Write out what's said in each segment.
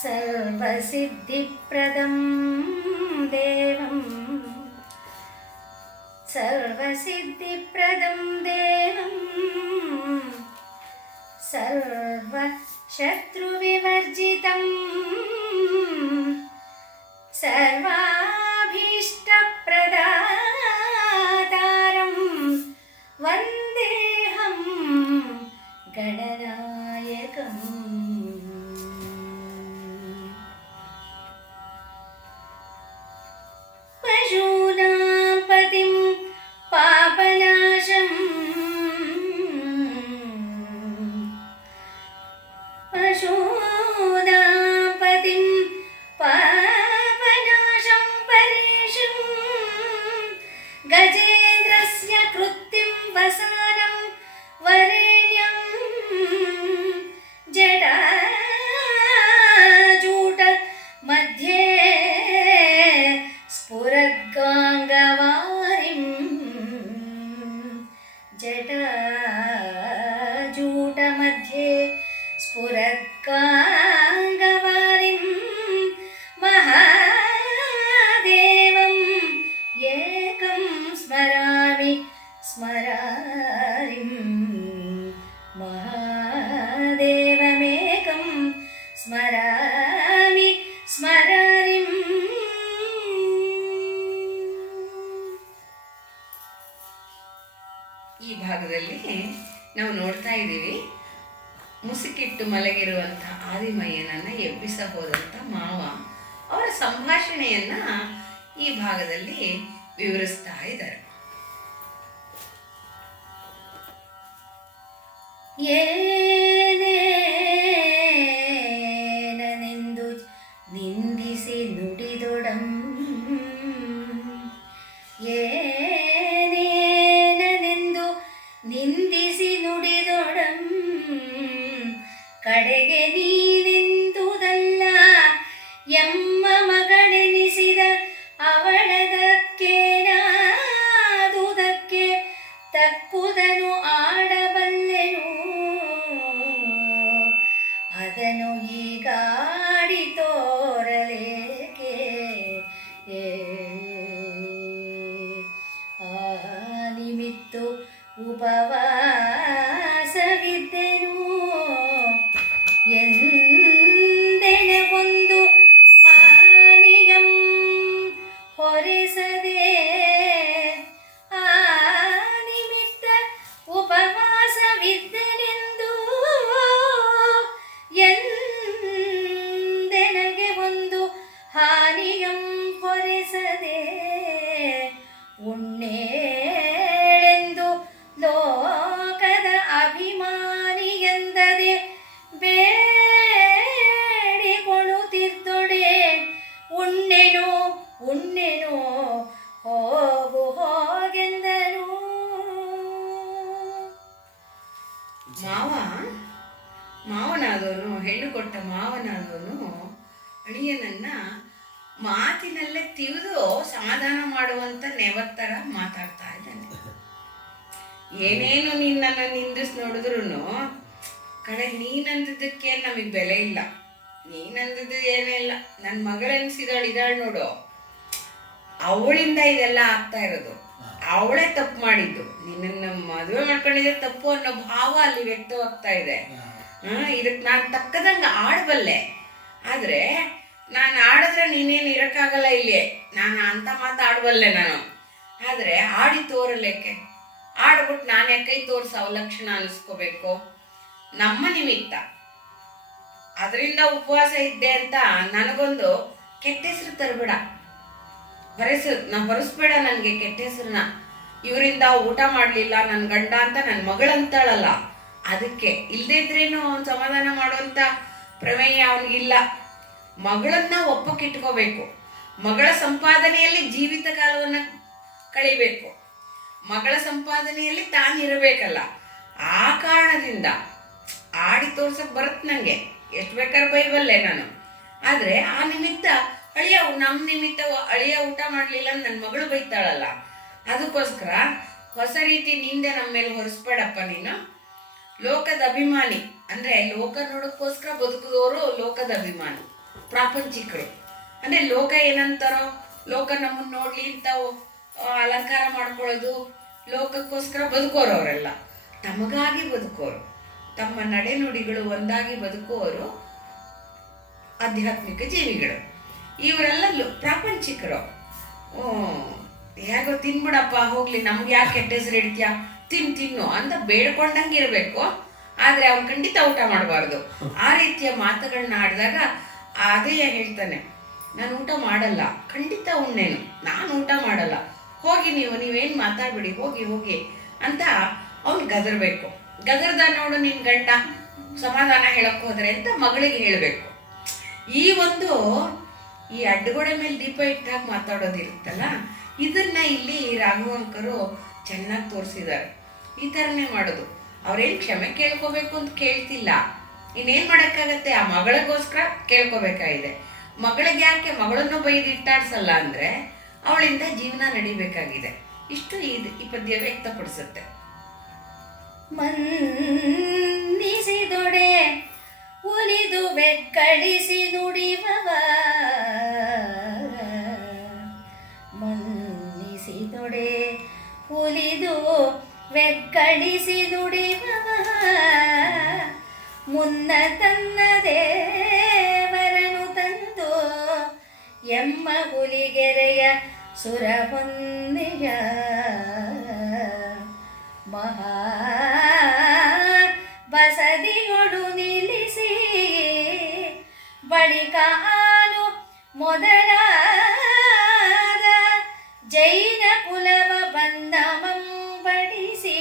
सर्वसिद्धिप्रदं देवं सर्वसिद्धिप्रदं देवं सर्वशत्रुविवर्जितं सर्वाभीष्टप्रदातारं वन्देऽहं गणनायकम्। पशूनां पतिं पापनाशं पशूनां पतिं पापनाशं परेशं गजेन्द्रस्य कृत्तिं वसानं वरेण्यं जटाजूट मध्ये स्फुरद्गाङ्गवारिं जटाजूटमध्ये स्फुरद्गाङ्गवारिं महादेवम् एकं स्मरामि स्मरारिं महादेवमेकं स्मरामि स्मरारिम्। ಈ ಭಾಗದಲ್ಲಿ ನಾವು ನೋಡ್ತಾ ಇದ್ದೀವಿ, ಮುಸುಕಿಟ್ಟು ಮಲಗಿರುವಂಥ ಆದಿಮಯ್ಯನನ್ನು ಎಬ್ಬಿಸ ಹೋದಂಥ ಮಾವ ಅವರ ಸಂಭಾಷಣೆಯನ್ನ ಈ ಭಾಗದಲ್ಲಿ ವಿವರಿಸ್ತಾ ಇದ್ದಾರೆ. ಏನೇನೆಂದು ನಿಂದಿಸಿ ನುಡಿದೊಡಂ ಏನೇನೆಂದು ನಿಂದಿಸಿ ನುಡಿದೊಡಂ ಕಡೆಗೆ ನೀನೆಂದುದಲ್ಲ ಎಮ್ಮ ಮಗಳೆನಿಸಿದ ಅವಳದಕ್ಕೇನಾದುದಕ್ಕೆ ತಕ್ಕುದನು ಆಡಬಲ್ಲೆನು ಅದನ್ನು ಈಗಾಡಿ ತೋರಲೇಕೆ ಆ ನಿಮಿತ್ತು ಉಪವಾಸವಿದ್ದೆನು ಎಂದೆನಗೊಂದು ಹಾನಿಯಂ ಹೊರೆಸದೆ ಆ ನಿಮಿತ್ತ ಉಪವಾಸವಿದ್ದೆನೆಂದು ಎಂದೆನಗೆ ಒಂದು ಹಾನಿಯಂ ಹೊರೆಸದೆ ಉಣ್ಣೇಳೆಂದು ಲೋಕದ ಅಭಿಮಾನಿ ಎಂದದೆ ಬೇಡಿಕೊಳ್ಳುತ್ತಿದ್ದೊಡೆ ಉಣ್ಣೆನೋ ಉಣ್ಣೆನೋ ಹೋಗು ಹೋಗೆಂದನು. ಮಾವನಾದವನು, ಹೆಣ್ಣು ಕೊಟ್ಟ ಮಾವನಾದವನು ಅಳಿಯನನ್ನ ಮಾತಿನಲ್ಲೇ ತಿವಿದು ಸಮಾಧಾನ ಮಾಡುವಂತ ನೆವತ್ತರ ಮಾತಾಡ್ತಾ ಇದ್ದಾನೆ. ಏನೇನು ನಿನ್ನನ್ನು ನಿಂದಿಸಿ ನೋಡಿದ್ರು ಕಡೆ ನೀನಂದಿದ್ದಕ್ಕೆ ನಮಗೆ ಬೆಲೆ ಇಲ್ಲ, ನೀನಂದಿದ್ದು ಏನೇ ಇಲ್ಲ, ನನ್ನ ಮಗಳನ್ಸಿದಳು ಇದ್ದಾಳು ನೋಡು, ಅವಳಿಂದ ಇದೆಲ್ಲ ಆಗ್ತಾ ಇರೋದು, ಅವಳೇ ತಪ್ಪು ಮಾಡಿದ್ದು, ನಿನ್ನನ್ನು ಮದುವೆ ಮಾಡ್ಕೊಂಡಿದ್ದೆ ತಪ್ಪು ಅನ್ನೋ ಭಾವ ಅಲ್ಲಿ ವ್ಯಕ್ತವಾಗ್ತಾ ಇದೆ. ಇದಕ್ಕೆ ನಾನು ತಕ್ಕದಂಗೆ ಆಡಬಲ್ಲೆ, ಆದರೆ ನಾನು ಆಡಿದ್ರೆ ನೀನೇನು ಇರೋಕ್ಕಾಗಲ್ಲ ಇಲ್ಲಿ, ನಾನು ಅಂತ ಮಾತಾಡಬಲ್ಲೆ ನಾನು, ಆದರೆ ಆಡಿ ತೋರಲೇಕೆ, ಆಡ್ಬಿಟ್ಟು ನಾನೇ ಕೈ ತೋರಿಸ ಅವಲಕ್ಷಣ ಅನ್ನಿಸ್ಕೋಬೇಕು ನಮ್ಮ ನಿಮಿತ್ತ. ಅದರಿಂದ ಉಪವಾಸ ಇದ್ದೆ ಅಂತ ನನಗೊಂದು ಕೆಟ್ಟ ಹೆಸರು ತರಬೇಡ, ಹೊರಸ್ಬೇಡ ನನಗೆ ಕೆಟ್ಟ ಹೆಸರನ್ನ. ಇವರಿಂದ ಊಟ ಮಾಡಲಿಲ್ಲ ನನ್ನ ಗಂಡ ಅಂತ ನನ್ನ ಮಗಳಂತಾಳಲ್ಲ, ಅದಕ್ಕೆ ಇಲ್ಲದೇ ಇದ್ರೇನು ಅವ್ನು ಸಮಾಧಾನ ಮಾಡುವಂಥ ಪ್ರಮೇಯ ಅವನಿಗಿಲ್ಲ. ಮಗಳನ್ನ ಒಪ್ಪಕ್ಕಿಟ್ಕೋಬೇಕು, ಮಗಳ ಸಂಪಾದನೆಯಲ್ಲಿ ಜೀವಿತ ಕಾಲವನ್ನು ಕಳಿಬೇಕು, ಮಗಳ ಸಂಪಾದನೆಯಲ್ಲಿ ತಾನಿರಬೇಕಲ್ಲ. ಆ ಕಾರಣದಿಂದ ಆಡಿ ತೋರ್ಸಕ್ಕೆ ಬರುತ್ತೆ ನನಗೆ, ಎಷ್ಟು ಬೇಕಾದ್ರೆ ಬೈಬಲ್ಲೆ ನಾನು. ಆದರೆ ಆ ನಿಮಿತ್ತ ಅಳಿಯ ನಮ್ಮ ನಿಮಿತ್ತ ಅಳಿಯ ಊಟ ಮಾಡಲಿಲ್ಲ ನನ್ನ ಮಗಳು ಬೈತಾಳಲ್ಲ, ಅದಕ್ಕೋಸ್ಕರ ಹೊಸ ರೀತಿ ನಿಂದೆ ನಮ್ಮ ಮೇಲೆ ಹೊರಿಸ್ಬೇಡಪ್ಪ ನೀನು. ಲೋಕದ ಅಭಿಮಾನಿ ಅಂದರೆ ಲೋಕ ನೋಡೋಕ್ಕೋಸ್ಕರ ಬದುಕಿದವರು ಲೋಕದ ಅಭಿಮಾನಿ. ಪ್ರಾಪಂಚಿಕರು. ಅಂದರೆ ಲೋಕ ಏನಂತಾರೋ, ಲೋಕ ನಮ್ಮನ್ನು ನೋಡಲಿ ಅಂತ ಅಲಂಕಾರ ಮಾಡ್ಕೊಳ್ಳೋದು, ಲೋಕಕ್ಕೋಸ್ಕರ ಬದುಕೋರು ಅವರೆಲ್ಲ. ತಮಗಾಗಿ ಬದುಕೋರು, ತಮ್ಮ ನಡೆನುಡಿಗಳು ಒಂದಾಗಿ ಬದುಕುವವರು ಆಧ್ಯಾತ್ಮಿಕ ಜೀವಿಗಳು. ಇವರೆಲ್ಲ ಪ್ರಾಪಂಚಿಕರು. ಹೇಗೋ ತಿನ್ಬಿಡಪ್ಪ ಹೋಗ್ಲಿ, ನಮ್ಗೆ ಯಾಕೆ ಕೆಟ್ಟ ಹೆಸರು ಹಿಡಿತ್ಯಾ, ತಿನ್ನು ಅಂತ ಬೇಡ್ಕೊಂಡಂಗೆ ಇರಬೇಕು. ಆದರೆ ಅವ್ನು ಖಂಡಿತ ಊಟ ಮಾಡಬಾರ್ದು. ಆ ರೀತಿಯ ಮಾತುಗಳನ್ನ ಆಡಿದಾಗ ಅದೇ ಹೇಳ್ತಾನೆ, ನಾನು ಊಟ ಮಾಡಲ್ಲ, ಖಂಡಿತ ಉಣ್ಣೇನು, ನಾನು ಊಟ ಮಾಡಲ್ಲ, ಹೋಗಿ ನೀವೇನು ಮಾತಾಡ್ಬಿಡಿ, ಹೋಗಿ ಹೋಗಿ ಅಂತ ಅವ್ನು ಗದರ್ಬೇಕು. ಗದರ್ದ ನೋಡು ನಿನ್ನ ಗಂಟ ಸಮಾಧಾನ ಹೇಳಕ್ಕೆ ಹೋದ್ರೆ ಅಂತ ಮಗಳಿಗೆ ಹೇಳಬೇಕು. ಈ ಅಡ್ಡಗೋಡೆ ಮೇಲೆ ದೀಪ ಇಟ್ಟಾಗ ಮಾತಾಡೋದಿರುತ್ತಲ್ಲ, ಇದನ್ನ ಇಲ್ಲಿ ರಾಘವಂಕರು ಚೆನ್ನಾಗಿ ತೋರಿಸಿದ್ದಾರೆ. ಈ ಥರನೇ ಮಾಡೋದು. ಅವ್ರೇನು ಕ್ಷಮೆ ಕೇಳ್ಕೋಬೇಕು ಅಂತ ಕೇಳ್ತಿಲ್ಲ, ಇನ್ನೇನು ಮಾಡೋಕ್ಕಾಗತ್ತೆ, ಆ ಮಗಳಿಗೋಸ್ಕರ ಕೇಳ್ಕೋಬೇಕಾಗಿದೆ. ಮಗಳಿಗೆ ಯಾಕೆ ಮಗಳನ್ನು ಬೈದು ಇಟ್ಟಾಡ್ಸಲ್ಲ ಅಂದರೆ ಅವಳಿಂದ ಜೀವನ ನಡಿಬೇಕಾಗಿದೆ. ಇಷ್ಟು ಈ ಪದ್ಯ ವ್ಯಕ್ತಪಡಿಸುತ್ತೆ. ಮನ್ನಿಸಿದೊಡೆ ಉಲಿದು ಬೆಕ್ಕಳಿಸಿ ನುಡಿವವ, ಮನ್ನಿಸಿದೊಡೆ ಉಲಿದು ಬೆಕ್ಕಳಿಸಿ ನುಡಿವವ, ಮುನ್ನ ತನ್ನ ದೇವರನು ತಂದು ಎಮ್ಮ ಹುಲಿಗೆರೆಯ ಸುರಹೊನ್ನೆಯ ಮಹಾ ಬಸದಿಗೊಡು ನಿಲ್ಲಿಸಿ, ಬಳಿಕ ಆನು ಮೊದಲಾದ ಜೈನ ಕುಲವ ಬಂದಮಂಬಡಿಸಿ,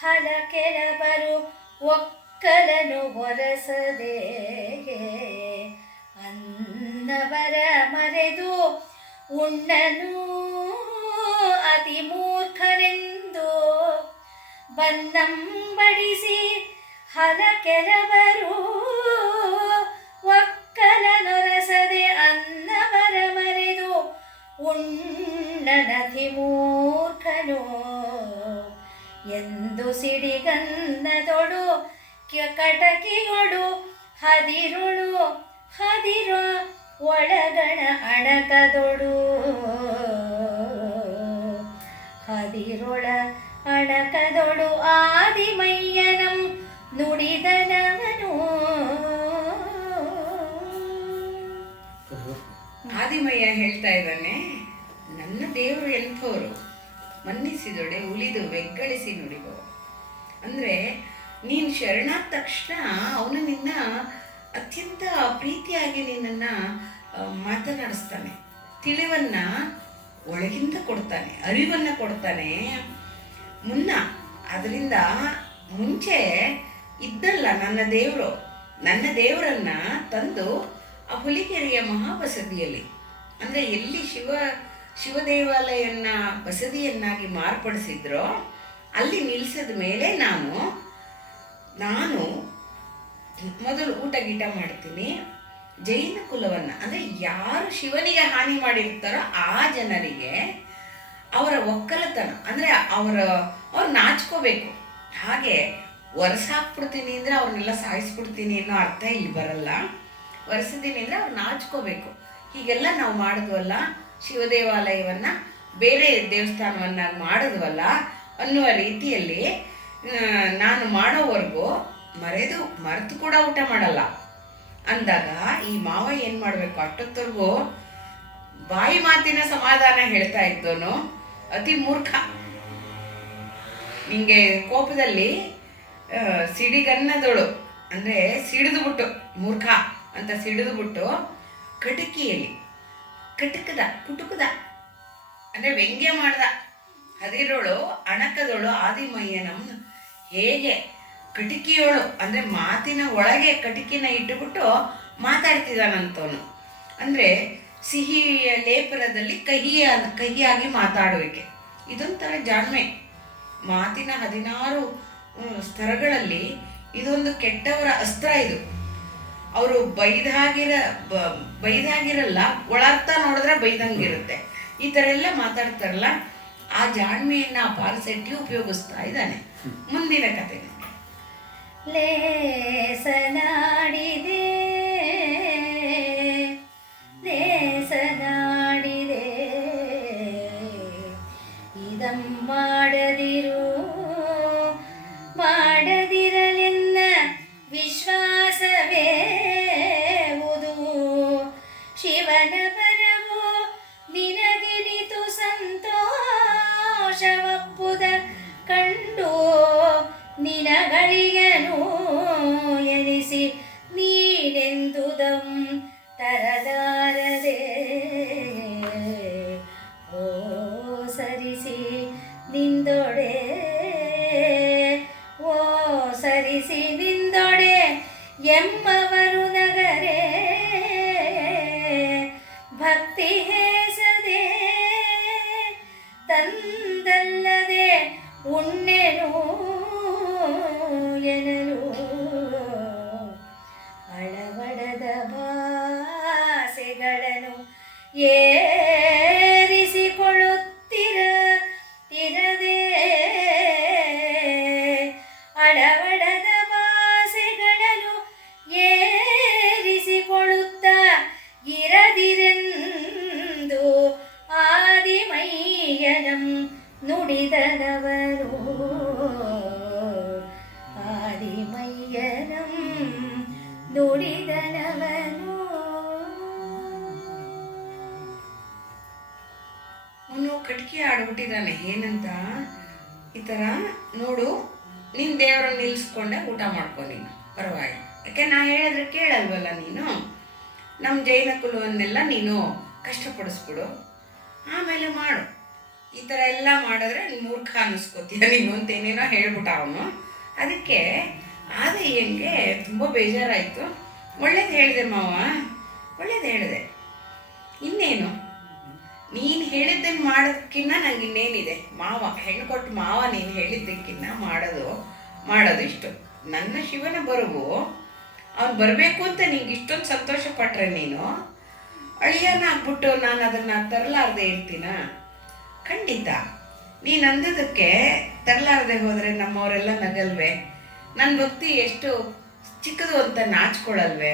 ಹಲ ಕೆಲವರು ಒಕ್ಕಲನು ಹೊರಸದೆ ಅನ್ನವರ ಮರೆದು ಉಣ್ಣನು ಅತಿ ಮೂರ್ಖರೆಂದು ಬಂದಂಬಡಿಸಿ, ಹಲ ಕೆಲವರು ಒಕ್ಕಲನೊರಸದೆ ಅನ್ನವರ ಮರೆದು ಉಣ್ಣನತಿ ಮೂರ್ಖನು ಎಂದು ಸಿಡಿಗನ್ನದೊಡು ಕಟಕಿಗೊಡು ಹದಿರು ಒಳಗಣ ಅಣಕದೊಡು, ಹದಿರೊಳ ಅಣಕದೊಡು ಆದಿಮಯ್ಯನಂ ನುಡಿದನವನು. ಆದಿಮಯ್ಯ ಹೇಳ್ತಾ ಇದ್ದಾನೆ, ನನ್ನ ದೇವರು ಎಂಥವರು, ಮನ್ನಿಸಿದೊಡೆ ಉಳಿದು ಬೆಗ್ಗಳಿಸಿ ನುಡಿಬೋ. ಅಂದರೆ ನೀನು ಶರಣಾದ ತಕ್ಷಣ ಅವನು ನಿನ್ನ ಅತ್ಯಂತ ಪ್ರೀತಿಯಾಗಿ ನಿನ್ನನ್ನು ಮಾತನಾಡಿಸ್ತಾನೆ, ತಿಳಿವನ್ನು ಒಳಗಿಂದ ಕೊಡ್ತಾನೆ, ಅರಿವನ್ನು ಕೊಡ್ತಾನೆ. ಅದರಿಂದ ಮುಂಚೆ ಇದ್ದಲ್ಲ ನನ್ನ ದೇವರನ್ನು ತಂದು ಆ ಹುಲಿಗೆರೆಯ ಮಹಾಬಸದಿಯಲ್ಲಿ, ಅಂದರೆ ಎಲ್ಲಿ ಶಿವ ದೇವಾಲಯನ್ನ ಬಸದಿಯನ್ನಾಗಿ ಮಾರ್ಪಡಿಸಿದ್ರೋ ಅಲ್ಲಿ ನಿಲ್ಲಿಸಿದ ಮೇಲೆ ನಾನು ಮೊದಲು ಊಟ ಗೀಟ ಮಾಡ್ತೀನಿ. ಜೈನ ಕುಲವನ್ನು, ಅಂದರೆ ಯಾರು ಶಿವನಿಗೆ ಹಾನಿ ಮಾಡಿರ್ತಾರೋ ಆ ಜನರಿಗೆ ಅವರ ಒಕ್ಕಲತನ, ಅಂದರೆ ಅವ್ರು ನಾಚ್ಕೋಬೇಕು. ಹಾಗೆ ಒರೆಸಾಕ್ಬಿಡ್ತೀನಿ ಅಂದರೆ ಅವ್ರನ್ನೆಲ್ಲ ಸಾಯಿಸ್ಬಿಡ್ತೀನಿ ಅನ್ನೋ ಅರ್ಥ ಇಲ್ಲಿ ಬರಲ್ಲ. ಒರೆಸಿದ್ದೀನಿ ಅಂದರೆ ಅವ್ರು ನಾಚ್ಕೋಬೇಕು. ಹೀಗೆಲ್ಲ ನಾವು ಮಾಡಿದ್ವಲ್ಲ, ಶಿವ ದೇವಾಲಯವನ್ನು ಬೇರೆ ದೇವಸ್ಥಾನವನ್ನಾಗಿ ಮಾಡಿದ್ವಲ್ಲ ಅನ್ನುವ ರೀತಿಯಲ್ಲಿ ನಾನು ಮಾಡೋವರೆಗೂ ಮರೆತು ಕೂಡ ಊಟ ಮಾಡಲ್ಲ ಅಂದಾಗ ಈ ಮಾವ ಏನು ಮಾಡಬೇಕು, ಅಷ್ಟೊತ್ತವರೆಗೂ ಬಾಯಿ ಮಾತಿನ ಸಮಾಧಾನ ಹೇಳ್ತಾ ಇದ್ದೋನು ಅತಿ ಮೂರ್ಖ. ನಿಂಗೆ ಕೋಪದಲ್ಲಿ ಸಿಡಿಗನ್ನದಳು, ಅಂದರೆ ಸಿಡಿದುಬಿಟ್ಟು, ಮೂರ್ಖ ಅಂತ ಸಿಡಿದುಬಿಟ್ಟು ಕಟಕಿಯಲ್ಲಿ ಕುಟುಕದ ಅಂದರೆ ವ್ಯಂಗ್ಯ ಮಾಡ್ದ. ಹದಿರೋಳು ಅಣಕದೊಳು ಆದಿಮಯ್ಯನಂ ಹೇಗೆ ಕಟಿಕಿಯೋಳು, ಅಂದರೆ ಮಾತಿನ ಒಳಗೆ ಕಟಿಕಿನ ಇಟ್ಟುಬಿಟ್ಟು ಮಾತಾಡ್ತಿದ್ದಾನಂತವನು. ಅಂದರೆ ಸಿಹಿಯ ಲೇಪನದಲ್ಲಿ ಕಹಿಯಾಗಿ ಮಾತಾಡುವಿಕೆ, ಇದೊಂಥರ ಜಾಣ್ಮೆ. ಮಾತಿನ 16 ಸ್ತರಗಳಲ್ಲಿ ಇದೊಂದು ಕೆಟ್ಟವರ ಅಸ್ತ್ರ. ಇದು ಅವರು ಬೈದಾಗಿರಲ್ಲ, ಒಳರ್ಥ ನೋಡಿದ್ರೆ ಬೈದಂಗಿರುತ್ತೆ. ಈ ಥರ ಎಲ್ಲ ಮಾತಾಡ್ತಾರಲ್ಲ, ಆ ಜಾಣ್ಮೆಯನ್ನು ಆ ಪಾಲ್ಸೆಟ್ಟಿ ಉಪಯೋಗಿಸ್ತಾ ಇದ್ದಾನೆ. ಮುಂದಿನ ಕತೆ ಲೇಸನಾಡಿದೆ ಎಮ್ಮವರು ನಗರೇ ಭಕ್ತಿ ಹೇಸದೆ ತಂದಲ್ಲದೆ ಉಣ್ಣೆನು ಎನಲು ಅಳವಡದ ಭಾಸೆಗಳನ್ನು ಏರಿಸಿಕೊಳ್ಳುತ್ತಿರದೆ ಅಳವಡದ ಭಾಸೆಗಳನ್ನು ಏರಿಸಿಕೊಳ್ಳುತ್ತ ಇರದಿರೆಂದು ಆದಿಮಯ್ಯನಂ ನುಡಿದನವನು ಆದಿಮಯ್ಯನಂ ನುಡಿದನವನು. ಅವನು ಕಟ್ಕಿ ಆಡ್ಬಿಟ್ಟಿದ್ದಾನೆ. ಏನಂತ ಈ ಥರ ನೋಡು, ನಿನ್ನ ದೇವರನ್ನ ನಿಲ್ಲಿಸ್ಕೊಂಡೆ ಊಟ ಮಾಡ್ಕೊ ನೀನು, ಪರವಾಗಿ. ಯಾಕೆ ನಾ ಹೇಳಿದ್ರೆ ಕೇಳಲ್ವಲ್ಲ ನೀನು. ನಮ್ಮ ಜೈನ ಕುಲವನ್ನೆಲ್ಲ ನೀನು ಕಷ್ಟಪಡಿಸ್ಬಿಡು, ಆಮೇಲೆ ಮಾಡು. ಈ ಥರ ಎಲ್ಲ ಮಾಡಿದ್ರೆ ನೀನು ಮೂರ್ಖ ಅನ್ನಿಸ್ಕೋತೀಯ ನೀನು ಅಂತೇನೇನೋ ಹೇಳ್ಬಿಟ್ಟ ಅವನು. ಅದಕ್ಕೆ ಆದಯ್ಯಂಗೆ ತುಂಬ ಬೇಜಾರಾಯಿತು. ಒಳ್ಳೇದು ಹೇಳಿದೆ ಮಾವ, ಒಳ್ಳೇದು ಹೇಳಿದೆ. ಇನ್ನೇನು ನೀನು ಹೇಳಿದ್ದನ್ನು ಮಾಡೋದಕ್ಕಿನ್ನ ನಂಗೆ ಇನ್ನೇನಿದೆ. ಮಾವ, ಹೆಣ್ಣು ಕೊಟ್ಟು ಮಾವ ನೀನು ಹೇಳಿದ್ದಕ್ಕಿನ್ನ ಮಾಡೋದು ಇಷ್ಟು. ನನ್ನ ಶಿವನ ಬರುವು ಅವ್ನು ಬರಬೇಕು ಅಂತ ನಿಂಗೆ ಇಷ್ಟೊಂದು ಸಂತೋಷ ಪಟ್ರೆ ನೀನು ಅಳಿಯನ ಆಗ್ಬಿಟ್ಟು ನಾನು ಅದನ್ನು ತರಲಾರ್ದೆ ಇರ್ತೀನ? ಖಂಡಿತ. ನೀನು ಅಂದದಕ್ಕೆ ತರಲಾರ್ದೆ ಹೋದರೆ ನಮ್ಮವರೆಲ್ಲ ನಗಲ್ವೇ? ನನ್ನ ಭಕ್ತಿ ಎಷ್ಟು ಚಿಕ್ಕದು ಅಂತ ನಾಚ್ಕೊಳ್ಳಲ್ವೇ?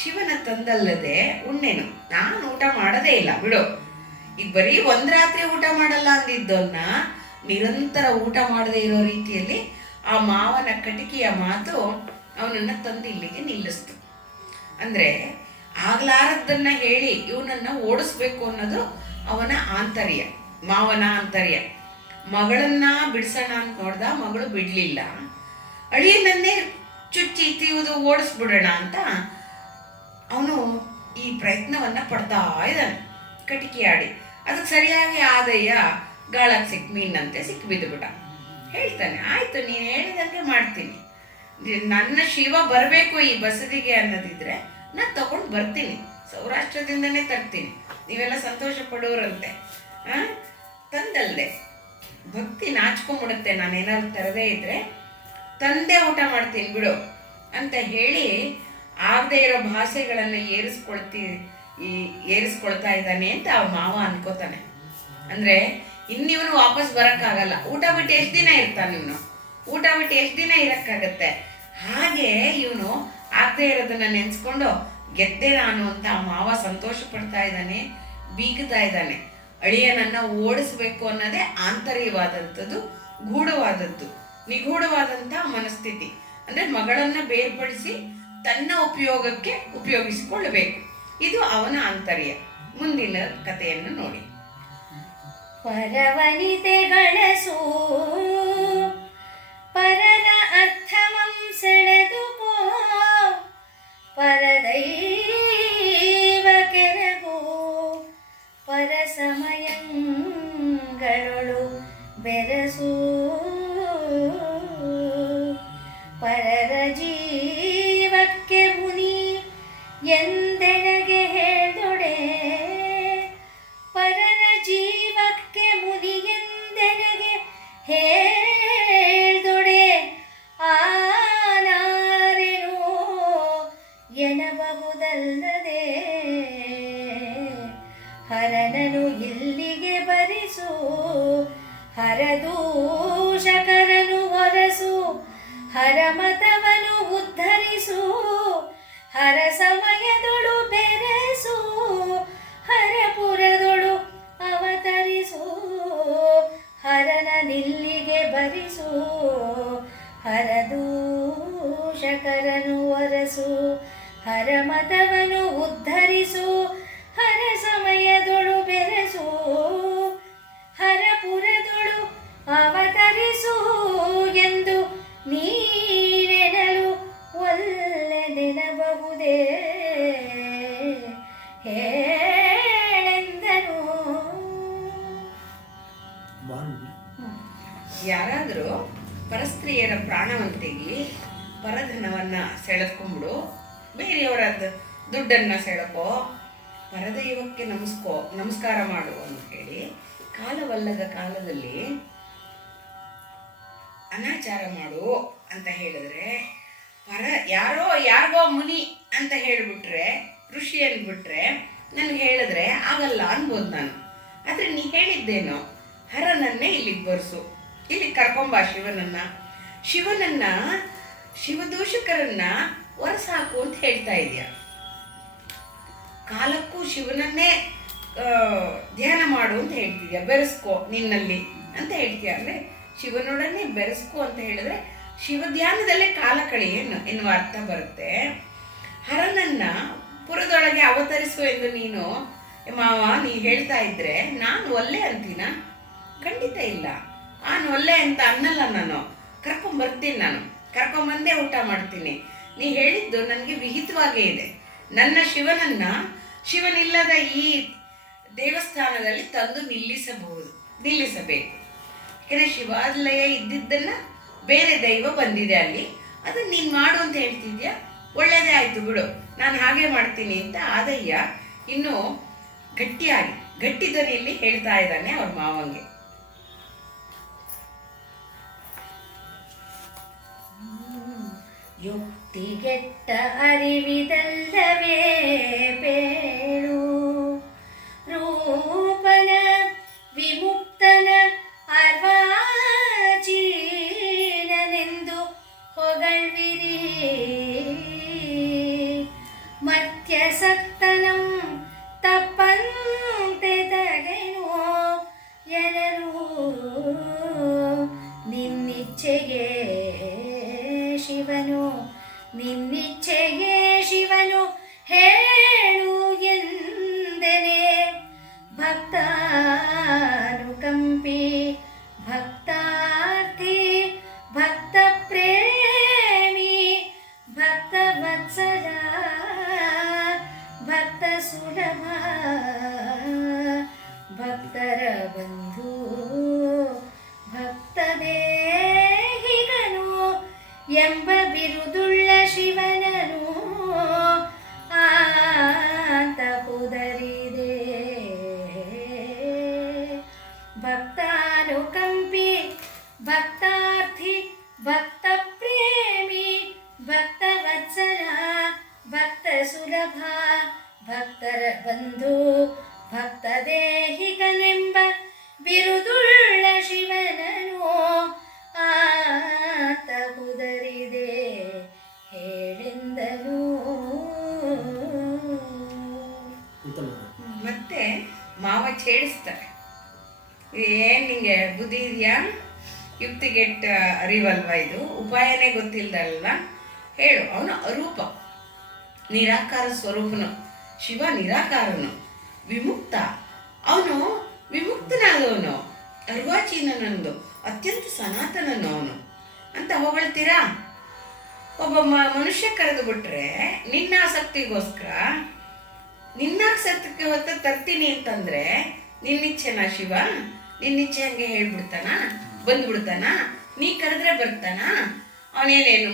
ಶಿವನ ತಂದಲ್ಲದೆ ಉಣ್ಣೆನು. ನಾನು ಊಟ ಮಾಡೋದೇ ಇಲ್ಲ ಬಿಡು. ಈಗ ಬರೀ ಒಂದು ರಾತ್ರಿ ಊಟ ಮಾಡಲ್ಲ ಅಂದಿದ್ದನ್ನ ನಿರಂತರ ಊಟ ಮಾಡದೇ ಇರೋ ರೀತಿಯಲ್ಲಿ ಆ ಮಾವನ ಕಟಿಕೆಯ ಮಾತು ಅವನನ್ನು ತಂದು ಇಲ್ಲಿಗೆ ನಿಲ್ಲಿಸ್ತು. ಅಂದರೆ ಆಗ್ಲಾರದ್ದನ್ನ ಹೇಳಿ ಇವನನ್ನು ಓಡಿಸ್ಬೇಕು ಅನ್ನೋದು ಅವನ ಆಂತರ್ಯ, ಮಾವನ ಆಂತರ್ಯ. ಮಗಳನ್ನ ಬಿಡಿಸೋಣ ಅಂತ ನೋಡ್ದ, ಮಗಳು ಬಿಡಲಿಲ್ಲ. ಅಳಿಯನನ್ನೇ ಚುಚ್ಚಿ ತೀವುದು ಓಡಿಸ್ಬಿಡೋಣ ಅಂತ ಅವನು ಈ ಪ್ರಯತ್ನವನ್ನು ಪಡ್ತಾ ಇದ್ದಾನೆ, ಕಟಿಕೆ ಆಡಿ. ಅದಕ್ಕೆ ಸರಿಯಾಗಿ ಆದಯ್ಯ ಗಾಳಕ್ಕೆ ಮೀನಂತೆ ಸಿಕ್ಕಿಬಿದ್ದುಬಿಟ್ಟ. ಹೇಳ್ತಾನೆ, ಆಯಿತು ನೀನು ಹೇಳಿದಂಗೆ ಮಾಡ್ತೀನಿ, ನನ್ನ ಶಿವ ಬರಬೇಕು ಈ ಬಸದಿಗೆ ಅನ್ನೋದಿದ್ರೆ ನಾನು ತಗೊಂಡು ಬರ್ತೀನಿ, ಸೌರಾಷ್ಟ್ರದಿಂದನೇ ತರ್ತೀನಿ, ನೀವೆಲ್ಲ ಸಂತೋಷ ಪಡೋರಂತೆ. ತಂದಲ್ದೆ ಭಕ್ತಿ ನಾಚ್ಕೊಂಡ್ಬಿಡುತ್ತೆ. ನಾನೇನಾದ್ರು ತರದೇ ಇದ್ರೆ ತಂದೆ ಊಟ ಮಾಡ್ತೀನಿ ಬಿಡು ಅಂತ ಹೇಳಿ ಆಗದೆ ಇರೋ ಭಾಷೆಗಳನ್ನು ಏರಿಸ್ಕೊಳ್ತಾ ಇದ್ದಾನೆ ಅಂತ ಅವ್ರ ಮಾವ ಅನ್ಕೋತಾನೆ. ಅಂದರೆ ಇನ್ನಿವನು ವಾಪಸ್ ಬರೋಕ್ಕಾಗಲ್ಲ. ಊಟ ಬಿಟ್ಟು ಎಷ್ಟು ದಿನ ಇರ್ತಾನೆ ಇವನು? ಊಟ ಬಿಟ್ಟು ಎಷ್ಟು ದಿನ ಇರೋಕ್ಕಾಗತ್ತೆ? ಹಾಗೆ ಇವನು ಆಗದೆ ಇರೋದನ್ನ ನೆನೆಸ್ಕೊಂಡು ಗೆದ್ದೆ ನಾನು ಅಂತ ಮಾವ ಸಂತೋಷ ಪಡ್ತಾ ಇದ್ದಾನೆ, ಬೀಗ್ತಾ ಇದ್ದಾನೆ. ಅಳಿಯನನ್ನು ಓಡಿಸ್ಬೇಕು ಅನ್ನೋದೇ ಆಂತರ್ಯವಾದಂಥದ್ದು, ಗೂಢವಾದದ್ದು, ನಿಗೂಢವಾದಂಥ ಮನಸ್ಥಿತಿ. ಅಂದರೆ ಮಗಳನ್ನು ಬೇರ್ಪಡಿಸಿ ತನ್ನ ಉಪಯೋಗಕ್ಕೆ ಉಪಯೋಗಿಸಿಕೊಳ್ಳಬೇಕು. ಇದು ಅವನ ಆಂತರ್ಯ. ಮುಂದಿನ ಕಥೆಯನ್ನು ನೋಡಿ. ಪರವನಿತೆಗಳಸು ಪರರ ಅರ್ಥಮಂ ಸೆಳೆದುಕೋ ಪರದೈವ ಕೆರಗು ಪರ ಸಮಯಗಳೊಳು ಬೆರಸು ಪರರ ಜೀವಕ್ಕೆ ಮುನಿ ಎಂದೆನಗೆ ಹೇಳ್ದೊಡೆ ಪರರ ಜೀವಕ್ಕೆ ಮುನಿ ಎಂದೆನಗೆ ಹೇಳ್ದೊಡೆ ಆನಾರೆನೋ ಎನ್ನಬಹುದಲ್ಲದೆ ಹರನನು ಇಲ್ಲಿಗೆ ಬರಿಸು ಹರದೂಷಕರನು ಹೊರಸು ಹರಮತವನು ಉದ್ಧರಿಸು ಹರ ಸಮಯದೊಳು ಬೆರೆಸು ಹರಪುರದೊಳು ಅವತರಿಸು ಹರನ ನಿಲ್ಲಿಗೆ ಬರಿಸು ಹರದೂಷಕರನು ಹೊರಸು ಹರಮತವನು ಉದ್ಧರಿಸು ಹರ ಸಮಯದೊಳು ಬೆರೆಸು ಹರಪುರದೊಳು ಅವತರಿಸು ಎಂದು ನೀನೆನಲು ಒಲ್ಲೆನೆನಬಹುದೇ ಹೇಳೆಂದನು. ಯಾರಾದರೂ ಪರಸ್ತ್ರೀಯರ ಪ್ರಾಣವನ್ನು ತೆಗಿ ಪರಧನವನ್ನು ಸೆಳೆದ್ಕೊಂಬಿಡು, ಬೇರೆಯವರದ್ದು ದುಡ್ಡನ್ನು ಸೆಳಕೋ, ಪರದೈವಕ್ಕೆ ನಮಸ್ಕಾರ ಮಾಡು ಅಂತ ಹೇಳಿ ಕಾಲವಲ್ಲದ ಕಾಲದಲ್ಲಿ ಅನಾಚಾರ ಮಾಡು ಅಂತ ಹೇಳಿದ್ರೆ, ಯಾರಿಗೋ ಮುನಿ ಅಂತ ಹೇಳಿಬಿಟ್ರೆ, ಋಷಿ ಅಂದ್ಬಿಟ್ರೆ ನನಗೆ ಹೇಳಿದ್ರೆ ಆಗಲ್ಲ ಅನ್ಬೋದು ನಾನು. ಆದರೆ ನೀ ಹೇಳಿದ್ದೇನೋ, ಹರನನ್ನೇ ಇಲ್ಲಿಗೆ ಬರ್ಸು, ಇಲ್ಲಿಗೆ ಕರ್ಕೊಂಬ ಶಿವನನ್ನ ಶಿವದೂಷಕರನ್ನ ಹೊರಸಾಕು ಅಂತ ಹೇಳ್ತಾ ಇದೆಯಾ. ಕಾಲಕ್ಕೂ ಶಿವನನ್ನೇ ಧ್ಯಾನ ಮಾಡು ಅಂತ ಹೇಳ್ತಿದ್ಯಾ, ಬೆರೆಸ್ಕೋ ನಿನ್ನಲ್ಲಿ ಅಂತ ಹೇಳ್ತೀಯ. ಅಂದರೆ ಶಿವನೊಡನೆ ಬೆರೆಸ್ಕೋ ಅಂತ ಹೇಳಿದ್ರೆ ಶಿವ ಧ್ಯಾನದಲ್ಲೇ ಕಾಲ ಕಳಿ ಎನ್ನುವ ಅರ್ಥ ಬರುತ್ತೆ. ಹರನನ್ನ ಪುರದೊಳಗೆ ಅವತರಿಸು ಎಂದು ನೀನು ಮಾವ ನೀ ಹೇಳ್ತಾ ಇದ್ರೆ ನಾನು ಒಲ್ಲೆ ಅಂತೀನ? ಖಂಡಿತ ಇಲ್ಲ. ನಾನು ಒಲ್ಲೆ ಅಂತ ಅನ್ನಲ್ಲ. ನಾನು ಕರ್ಕೊಂಬರ್ತೀನಿ, ನಾನು ಕರ್ಕೊಂಬಂದೇ ಊಟ ಮಾಡ್ತೀನಿ. ನೀ ಹೇಳಿದ್ದು ನನಗೆ ವಿಹಿತವಾಗೇ ಇದೆ. ನನ್ನ ಶಿವನಿಲ್ಲದ ಈ ದೇವಸ್ಥಾನದಲ್ಲಿ ತಂದು ನಿಲ್ಲಿಸಬೇಕು. ಯಾಕಂದರೆ ಶಿವಾಲಯ ಇದ್ದಿದ್ದನ್ನು ಬೇರೆ ದೈವ ಬಂದಿದೆ ಅಲ್ಲಿ, ಅದನ್ನು ನೀನು ಮಾಡು ಅಂತ ಹೇಳ್ತಿದ್ಯಾ. ಒಳ್ಳೆಯದೇ ಆಯಿತು ಬಿಡು, ನಾನು ಹಾಗೆ ಮಾಡ್ತೀನಿ ಅಂತ ಆದಯ್ಯ ಇನ್ನೂ ಗಟ್ಟಿ ಧ್ವನಿಯಲ್ಲಿ ಹೇಳ್ತಾ ಇದ್ದಾನೆ ಅವ್ರ ಮಾವಂಗೆ. ಯುಕ್ತಿಗೆಟ್ಟ ಅರಿವಿದಲ್ಲವೇ ಬೇಳು, ರೂಪನ ವಿಮುಕ್ತನ ಅರ್ವಾಚೀನನೆಂದು ಹೊಗಳ್ವಿರಿ. ಮತ್ಯಸಕ್ತನಂ ತಪ್ಪಂತೆ ತಗೆನೋ ಜನರು, ನಿನ್ನಿಚ್ಛೆಗೆ ಶಿವನು ಹೇಳು ಎಂದೆನೆ. ಭಕ್ತಾನುಕಂಪಿ ಭಕ್ತಾರ್ಥಿ ಭಕ್ತ ಪ್ರೇಮಿ ಭಕ್ತವತ್ಸಲ ಭಕ್ತ ಸುಲಭ ಭಕ್ತರ ಬಂಧು ಭಕ್ತದೇಹಿಗನು ಎಂಬ ಬಿರುದುಳ್ಳ ಶಿವನನು ಅಂತ ಪುದರಿದೆ. ಭಕ್ತಾನುಕಂಪಿ ಭಕ್ತಾರ್ಥಿ ಭಕ್ತ ಪ್ರೇಮಿ ಭಕ್ತವತ್ಸಲ ಭಕ್ತ ಸುಲಭ ಭಕ್ತರ ಬಂಧು ಭಕ್ತದೇಹಿಗನೆಂಬ ಬಿರುದುಳ್ಳ ಶಿವನನು ಆತ ಕುದರಿದೆ ಹೇಳೆಂದನು. ಮತ್ತೆ ಮಾವ ಛೇಡಿಸ್ತಾರೆ. ಏನ್ ನಿಂಗೆ ಬುದ್ಧಿ ಇದೆಯಾ? ಯುಕ್ತಿಗೆಟ್ಟ ಅರಿವಲ್ವಾ ಇದು? ಉಪಾಯನೇ ಗೊತ್ತಿಲ್ಲದಲ್ವಾ? ಹೇಳು. ಅವನು ಅರೂಪ, ನಿರಾಕಾರ ಸ್ವರೂಪನು. ಶಿವ ನಿರಾಕಾರನು, ವಿಮುಕ್ತ. ಅವನು ವಿಮುಕ್ತನಾದವನು, ಅರ್ವಾಚೀನನಂದು ಅತ್ಯಂತ ಸನಾತನನು ಅವನು ಅಂತ ಹೊಗಳ್ತೀರಾ? ಒಬ್ಬ ಮನುಷ್ಯ ಕರೆದು ಬಿಟ್ರೆ ನಿನ್ನಾಸಕ್ತಿಗೋಸ್ಕರ ಹೊತ್ತ ತರ್ತೀನಿ ಅಂತಂದ್ರೆ ನಿನ್ನಿಚ್ಛೆನಾ ಶಿವ? ನಿನ್ನಿಚ್ಛೆ ಹಂಗೆ ಹೇಳ್ಬಿಡ್ತಾನ? ಬಂದ್ಬಿಡ್ತಾನ? ನೀ ಕರೆದ್ರೆ ಬರ್ತಾನ? ಅವನೇನೇನು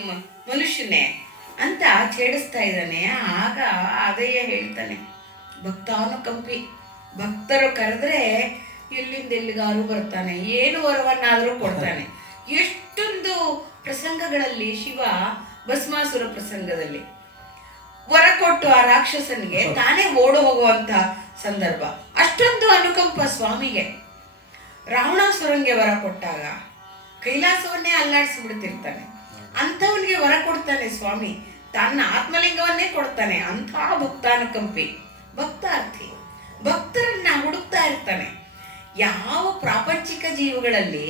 ಮನುಷ್ಯನೇ ಅಂತ ಛೇಡಿಸ್ತಾ ಇದ್ದಾನೆ. ಆಗ ಅದಯ್ಯ ಹೇಳ್ತಾನೆ, ಭಕ್ತಾನುಕಂಪಿ. ಭಕ್ತರು ಕರೆದ್ರೆ ಎಲ್ಲಿಂದ ಎಲ್ಲಿಗಾರು ಬರ್ತಾನೆ, ಏನು ವರವನ್ನಾದರೂ ಕೊಡ್ತಾನೆ. ಎಷ್ಟೊಂದು ಪ್ರಸಂಗಗಳಲ್ಲಿ ಶಿವ ಭಸ್ಮಾಸುರ ಪ್ರಸಂಗದಲ್ಲಿ ವರ ಕೊಟ್ಟು ಆ ರಾಕ್ಷಸನಿಗೆ ತಾನೇ ಓಡು ಹೋಗುವಂತ ಸಂದರ್ಭ. ಅಷ್ಟೊಂದು ಅನುಕಂಪ ಸ್ವಾಮಿಗೆ. ರಾವಣಾಸುರಂಗೆ ವರ ಕೊಟ್ಟಾಗ ಕೈಲಾಸವನ್ನೇ ಅಲ್ಲಾಡಿಸ್ಬಿಡ್ತಿರ್ತಾನೆ. ಅಂಥವನಿಗೆ ವರ ಕೊಡ್ತಾನೆ ಸ್ವಾಮಿ, ತನ್ನ ಆತ್ಮಲಿಂಗವನ್ನೇ ಕೊಡ್ತಾನೆ. ಅಂಥ ಭಕ್ತಾನುಕಂಪಿ, ಭಕ್ತಾರ್ಥಿ, ಭಕ್ತರನ್ನ ಹುಡುಕ್ತಾ ಇರ್ತಾನೆ. ಯಾವ ಪ್ರಾಪಂಚಿಕ ಜೀವಗಳಲ್ಲಿ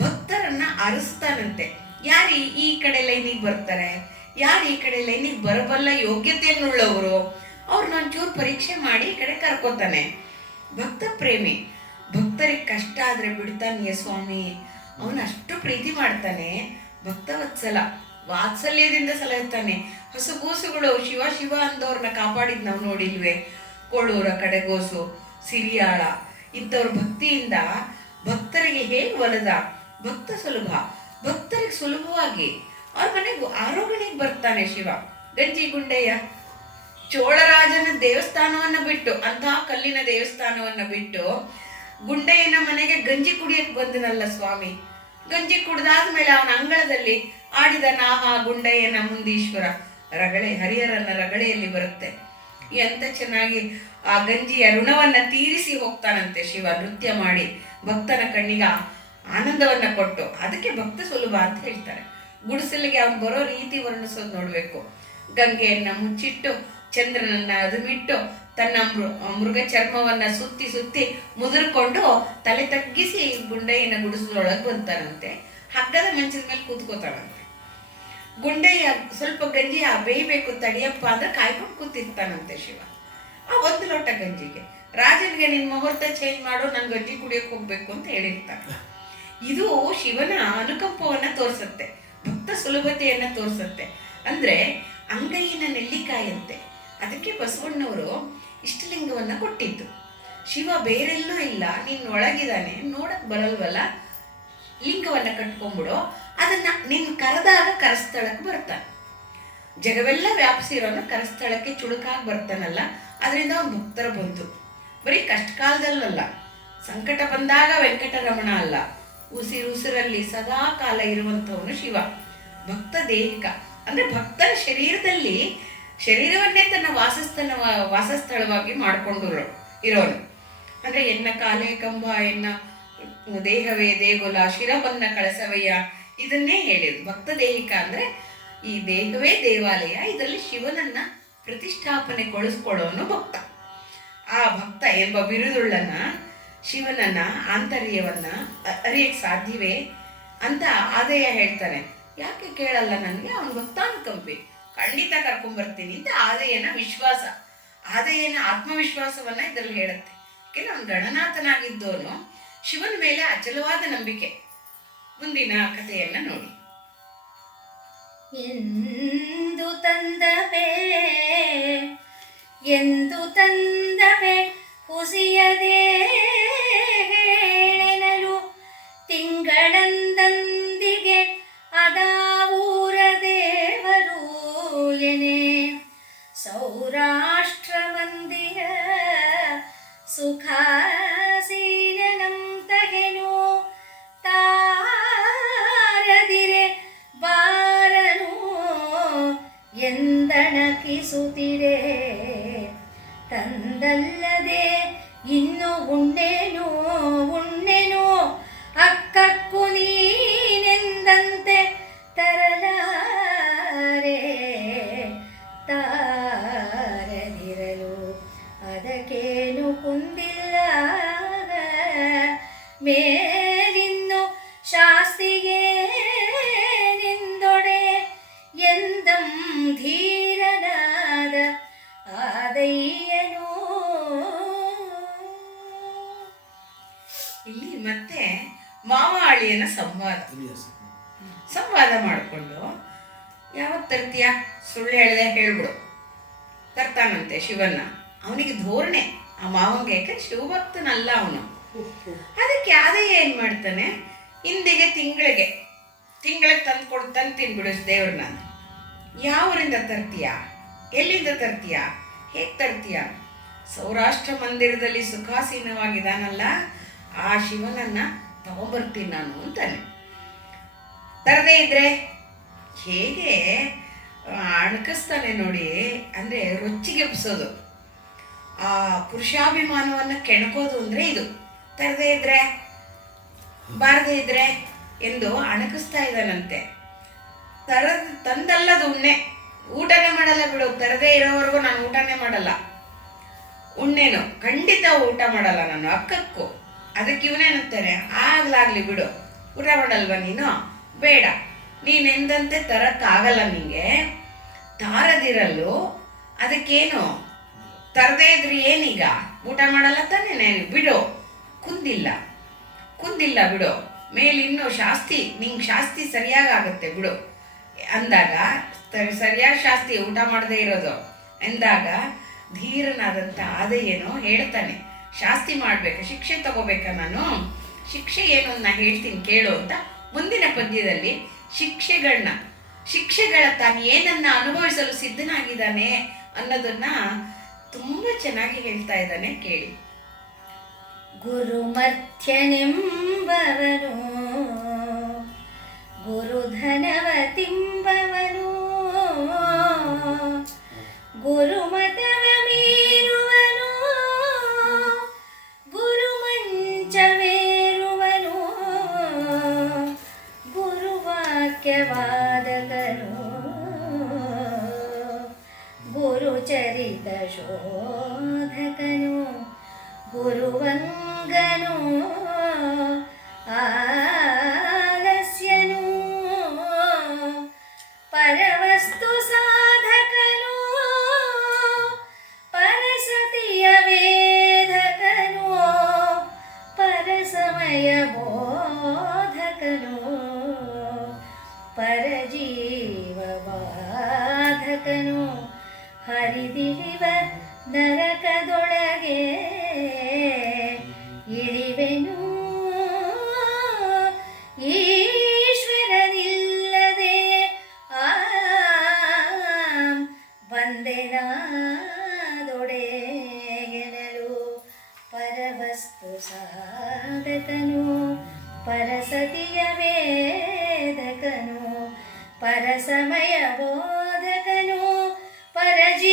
ಭಕ್ತರನ್ನ ಅರಸ್ತಾನಂತೆ. ಯಾರು ಈ ಕಡೆ ಲೈನಿಗೆ ಬರ್ತಾರೆ, ಯಾರು ಈ ಕಡೆ ಲೈನಿಗೆ ಬರಬಲ್ಲ ಯೋಗ್ಯತೆಯನ್ನುಳ್ಳವರು, ಅವ್ರನ್ನ ಒಂಚೂರು ಪರೀಕ್ಷೆ ಮಾಡಿ ಈ ಕಡೆ ಕರ್ಕೋತಾನೆ. ಭಕ್ತ ಪ್ರೇಮಿ. ಭಕ್ತರಿಗೆ ಕಷ್ಟ ಆದರೆ ಬಿಡ್ತಾನೆಯೇ ಸ್ವಾಮಿ, ಅವನು ಅಷ್ಟು ಪ್ರೀತಿ ಮಾಡ್ತಾನೆ. ಭಕ್ತವತ್ಸಲ, ವಾತ್ಸಲ್ಯದಿಂದ ಸಲಹುತ್ತಾನೆ. ಹಸುಗೂಸುಗಳು ಶಿವ ಶಿವ ಅಂದವ್ರನ್ನ ಕಾಪಾಡಿದ್ ನಾವು ನೋಡಿಲ್ವೇ? ಕೋಳೂರ, ಕಡೆಗೋಸು, ಸಿರಿಯಾಳ ಇಂಥವ್ರ ಭಕ್ತಿಯಿಂದ ಭಕ್ತರಿಗೆ ಹೇಗೆ ಒಲದ. ಭಕ್ತ ಸುಲಭ, ಭಕ್ತರಿಗೆ ಸುಲಭವಾಗಿ ಅವ್ರ ಮನೆಗೆ ಆರೋಗಣೆಗೆ ಬರ್ತಾನೆ ಶಿವ. ಗಂಜಿ ಗುಂಡಯ್ಯ ಚೋಳರಾಜನ ದೇವಸ್ಥಾನವನ್ನ ಬಿಟ್ಟು, ಅಂತಹ ಕಲ್ಲಿನ ದೇವಸ್ಥಾನವನ್ನ ಬಿಟ್ಟು ಗುಂಡಯ್ಯನ ಮನೆಗೆ ಗಂಜಿ ಕುಡಿಯಕ್ಕೆ ಬಂದನಲ್ಲ ಸ್ವಾಮಿ. ಗಂಜಿ ಕುಡ್ದಾದ್ಮೇಲೆ ಅವನ ಅಂಗಳದಲ್ಲಿ ಆಡಿದ ನಾಹ ಗುಂಡಯ್ಯನ ಮುಂದೀಶ್ವರ ರಗಳೆ, ಹರಿಹರನ ರಗಳೆಯಲ್ಲಿ ಬರುತ್ತೆ. ಎಂತ ಚೆನ್ನಾಗಿ ಆ ಗಂಜಿಯ ಋಣವನ್ನ ತೀರಿಸಿ ಹೋಗ್ತಾನಂತೆ ಶಿವ, ನೃತ್ಯ ಮಾಡಿ ಭಕ್ತನ ಕಣ್ಣಿಗೆ ಆನಂದವನ್ನ ಕೊಟ್ಟು. ಅದಕ್ಕೆ ಭಕ್ತ ಸುಲಭ ಅಂತ ಹೇಳ್ತಾರೆ. ಗುಡಿಸಲಿಗೆ ಅವ್ನು ಬರೋ ರೀತಿ ವರ್ಣಿಸೋದು ನೋಡ್ಬೇಕು. ಗಂಗೆಯನ್ನ ಮುಚ್ಚಿಟ್ಟು ಚಂದ್ರನನ್ನ ಅದುಮಿಟ್ಟು ತನ್ನ ಮೃಗ ಚರ್ಮವನ್ನ ಸುತ್ತಿ ಸುತ್ತಿ ಮುದುರ್ಕೊಂಡು ತಲೆ ತಗ್ಗಿಸಿ ಗುಂಡಯ್ಯನ ಗುಡಿಸಲೊಳಗೆ ಬಂತಾನಂತೆ. ಹಗ್ಗದ ಮಂಚದ ಮೇಲೆ ಕೂತ್ಕೋತಾನಂತೆ. ಗುಂಡಯ್ಯ ಸ್ವಲ್ಪ ಗಂಜಿ ಬೇಯಬೇಕು ತಡಿಯಪ್ಪ ಅಂದ್ರೆ ಕಾಯ್ಕೊಂಡು ಕೂತಿರ್ತಾನಂತೆ ಶಿವ. ಆ ಒಂದು ಲೋಟ ಗಂಜಿಗೆ ರಾಜನಿಗೆ ನಿನ್ ಮುಹೂರ್ತ ಚೇಂಜ್ ಮಾಡು, ನನ್ ಗಂಜಿ ಕುಡಿಯಕ್ಕೆ ಹೋಗ್ಬೇಕು ಅಂತ ಹೇಳಿರ್ತಾನೆ. ಇದು ಶಿವನ ಅನುಕಂಪವನ್ನ ತೋರಿಸುತ್ತೆ, ಭಕ್ತ ಸುಲಭತೆಯನ್ನ ತೋರಿಸುತ್ತೆ. ಅಂದ್ರೆ ಅಂಗೈಯಿನ ನೆಲ್ಲಿಕಾಯಂತೆ. ಅದಕ್ಕೆ ಬಸವಣ್ಣವರು ಇಷ್ಟಲಿಂಗವನ್ನ ಕೊಟ್ಟಿದ್ದು. ಶಿವ ಬೇರೆಲ್ಲೂ ಇಲ್ಲ, ನೀನ್ ಒಳಗಿದಾನೆ, ನೋಡಕ್ ಬರಲ್ವಲ್ಲ, ಲಿಂಗವನ್ನ ಕಟ್ಕೊಂಡ್ಬಿಡು, ಅದನ್ನ ನೀನ್ ಕರೆದಾಗ ಕರಸ್ಥಳಕ್ಕೆ ಬರ್ತಾನೆ. ಜಗವೆಲ್ಲ ವ್ಯಾಪಿಸಿರೋನ ಕರಸ್ಥಳಕ್ಕೆ ಚುಳುಕಾಗಿ ಬರ್ತಾನಲ್ಲ, ಅದರಿಂದ ಅವನು ಭಕ್ತರ ಬಂತು. ಬರೀ ಕಷ್ಟ ಕಾಲದಲ್ಲಲ್ಲ, ಸಂಕಟ ಬಂದಾಗ ವೆಂಕಟರಮಣ ಅಲ್ಲ, ಉಸಿರಲ್ಲಿ ಸದಾ ಕಾಲ ಇರುವಂಥವನು ಶಿವ. ಭಕ್ತ ದೇಹಿಕ ಅಂದ್ರೆ ಭಕ್ತನ ಶರೀರದಲ್ಲಿ ಶರೀರವನ್ನೇ ತನ್ನ ವಾಸಸ್ಥಳವಾಗಿ ಮಾಡಿಕೊಂಡು ಇರೋನು. ಅಂದ್ರೆ ಎನ್ನ ಕಾಲೇ ಕಂಬ, ಎನ್ನ ದೇಹವೇ ದೇಗುಲ, ಶಿರವನ್ನ ಕಳಸವಯ್ಯ, ಇದನ್ನೇ ಹೇಳಿದ್ರು. ಭಕ್ತ ದೇಹಿಕ ಅಂದ್ರೆ ಈ ದೇಹವೇ ದೇವಾಲಯ, ಇದರಲ್ಲಿ ಶಿವನನ್ನ ಪ್ರತಿಷ್ಠಾಪನೆಗೊಳಿಸ್ಕೊಳ್ಳೋನು ಭಕ್ತ. ಆ ಭಕ್ತ ಎಂಬ ಬಿರುದುಳ್ಳನ ಶಿವನನ್ನ ಆಂತರ್ಯವನ್ನ ಅರಿಯಕ್ಕೆ ಸಾಧ್ಯವೇ ಅಂತ ಆದಯ ಹೇಳ್ತಾನೆ. ಯಾಕೆ ಕೇಳಲ್ಲ ನನಗೆ, ಅವನು ಭಕ್ತಾನುಕಂಪಿ, ಖಂಡಿತ ಕರ್ಕೊಂಡ್ಬರ್ತೀನಿ ಅಂತ ಆದಯನ ವಿಶ್ವಾಸ, ಆದಯನ ಆತ್ಮವಿಶ್ವಾಸವನ್ನ ಇದರಲ್ಲಿ ಹೇಳುತ್ತೆ. ಯಾಕೆಂದ್ರೆ ಅವನು ಗಣನಾಥನಾಗಿದ್ದವನು, ಶಿವನ ಮೇಲೆ ಅಚಲವಾದ ನಂಬಿಕೆ. ಮುಂದಿನ ಕಥೆಯನ್ನ ನೋಡಿ. ಎಂದು ತಂದವೇ ಹುಸಿಯದೇ ಹೇಳಲು ತಿಂಗಳಂದಂದಿಗೆ ಅದಾವೂರ ದೇವರು ಎನೆ ಸೌರಾಷ್ಟ್ರ ಮಂದಿರ ಸುಖಾಸೀನಂತಗೆನು ತಾರದಿರೆ ಬಾರನು ಎಂದಣಕಿಸುತ್ತಿರೆ ತಂದಲ್ಲದೆ ಇನ್ನು ಉಣ್ಣೆನು ಅಕ್ಕಕ್ಕೂ ನೀನೆಂದಂತೆ ತರಲಾರೆ ತಾರದಿರಲು ಅದಕ್ಕೇನು ಕುಂದಿಲ್ಲ ಮೇಲಿನ್ನು ಶಾಸ್ತಿಗೆ ನಿಂದೊಡೆ ಎಂದಂ ಧೀರನಾದ ಆದಯ್ಯನು. ಇಲ್ಲಿ ಮತ್ತೆ ಮಾವ ಅಳಿಯನ ಸಂವಾದ ಮಾಡಿಕೊಂಡು, ಯಾವತ್ತು ತರ್ತೀಯ, ಸುಳ್ಳು ಹೇಳ್ದೆ ಹೇಳ್ಬಿಡು, ತರ್ತಾನಂತೆ ಶಿವನ್ನ. ಅವನಿಗೆ ಧೋರಣೆ ಆ ಮಾವಂಗೆ, ಯಾಕಂದ್ರೆ ಶಿವಭಕ್ತನಲ್ಲ ಅವನು. ಅದಕ್ಕೆ ಆದಯ್ಯ ಏನ್ ಮಾಡ್ತಾನೆ, ಹಿಂದಿಗೆ ತಿಂಗಳಿಗೆ ತಂದು ತಿನ್ಬಿಡು ದೇವ್ರನ್ನ. ಯಾವರಿಂದ ತರ್ತೀಯ, ಎಲ್ಲಿಂದ ತರ್ತೀಯ, ಹೇಗೆ ತರ್ತೀಯ? ಸೌರಾಷ್ಟ್ರ ಮಂದಿರದಲ್ಲಿ ಸುಖಾಸೀನವಾಗಿದ್ದಾನಲ್ಲ ಆ ಶಿವನನ್ನ ತಗೊಂಬರ್ತೀನಿ ನಾನು ಅಂತಾನೆ. ತರದೇ ಇದ್ರೆ ಹೇಗೆ ಅಣಕಿಸ್ತಾನೆ ನೋಡಿ, ಅಂದ್ರೆ ರೊಚ್ಚಿಗೆಬ್ಸೋದು, ಆ ಪುರುಷಾಭಿಮಾನವನ್ನ ಕೆಣಕೋದು ಅಂದ್ರೆ ಇದು. ತರದೇ ಇದ್ರೆ ಬಾರದೇ ಇದ್ರೆ ಎಂದು ಅಣಕಿಸ್ತಾ ಇದ್ದಾನಂತೆ. ತಂದಲ್ಲದು ಉಣ್ಣೆ, ಊಟನೇ ಮಾಡಲ್ಲ ಬಿಡು, ತರದೇ ಇರೋವರೆಗೂ ನಾನು ಊಟನೇ ಮಾಡಲ್ಲ. ಉಣ್ಣೆನು ಖಂಡಿತ ಊಟ ಮಾಡಲ್ಲ ನಾನು ಅಕ್ಕಕ್ಕೂ. ಅದಕ್ಕೆ ಇವನೇನಂತಾನೆ, ಆಗ್ಲಾಗ್ಲಿ ಬಿಡು, ಊಟ ಮಾಡಲ್ವ ನೀನು, ಬೇಡ, ನೀನೆಂದಂತೆ ತರಕ್ಕಾಗಲ್ಲ ನಿಂಗೆ. ತಾರದಿರಲು ಅದಕ್ಕೇನು, ತರದೇ ಇದ್ರಿ ಏನೀಗ, ಊಟ ಮಾಡಲ್ಲ ತಾನೇ, ನಾನು ಬಿಡು, ಕುಂದಿಲ್ಲ ಬಿಡು, ಮೇಲಿನ್ನು ಶಾಸ್ತಿ, ನಿಂಗೆ ಶಾಸ್ತಿ ಸರಿಯಾಗುತ್ತೆ ಬಿಡು ಅಂದಾಗ, ಸರಿಯಾಗಿ ಶಾಸ್ತಿ ಊಟ ಮಾಡದೇ ಇರೋದು ಎಂದಾಗ ಧೀರನಾದಂಥ ಆದಯ್ಯನು ಹೇಳ್ತಾನೆ, ಶಾಸ್ತಿ ಮಾಡ್ಬೇಕಾ, ಶಿಕ್ಷೆ ತಗೋಬೇಕಾ ನಾನು, ಶಿಕ್ಷೆ ಏನು ನಾ ಹೇಳ್ತೀನಿ ಕೇಳು ಅಂತ. ಮುಂದಿನ ಪದ್ಯದಲ್ಲಿ ಶಿಕ್ಷೆಗಳನ್ನ ಶಿಕ್ಷೆಗಳ ತಾನು ಏನನ್ನ ಅನುಭವಿಸಲು ಸಿದ್ಧನಾಗಿದ್ದಾನೆ ಅನ್ನೋದನ್ನ ತುಂಬಾ ಚೆನ್ನಾಗಿ ಹೇಳ್ತಾ ಇದ್ದಾನೆ, ಕೇಳಿ. ಗುರುಮರ್ಥ್ಯನೆಂಬವನು ಗುರುಧನವ ತಿಂಬವನು ಗುರುಮತವ ಮೀರುವನು ಗುರುಮಂಚವೇರುವನು ಗುರುವಾಕ್ಯವಾದಕನು ಗುರುಚರಿತ ಶೋಧಕನು ಗುರುವಂಗನು ಆಲಸ್ಯನು ಪರವಸ್ತು ಸಾಧಕನು ಪರಸತಿಯ ವೇದಕನು ಪರಸಮಯ ಬೋಧಕನು ಪರಜೀವವಾಧಕನು ಹರಿದಿಳಿವ ನರಕದೊಳಗೆ ಇಳಿವೆನು ಈಶ್ವರನಿಲ್ಲದೆ ಬಂದೆನಾದೊಡೆಗೆನಲು ಪರವಸ್ತು ಸಾಧಕನು ಪರಸತಿಯ ವೇದಕನು ಪರಸಮಯ ಬೋಧಕನು ಪರಜೀವವಾದಕನು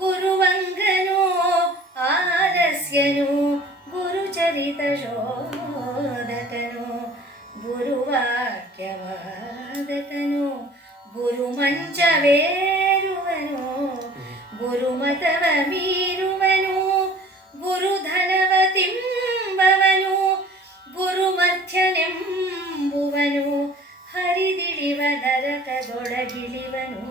ಗುರುವಂಗನು ಆಲಸ್ಯನು ಗುರುಚರಿತ ಶೋಧಕನು ಗುರುವಾಕ್ಯವಾದಕನು ಗುರುಮಂಚವೇರುವನು ಗುರುಮತವ ಮೀರುವನು ಗುರುಧನವ ತಿಂಬವನು ಗುರುಮರ್ಥ್ಯನೆಂಬುವನು ಹರಿದಿಳಿವ ನರಕದೊಳಗಿಳಿವನು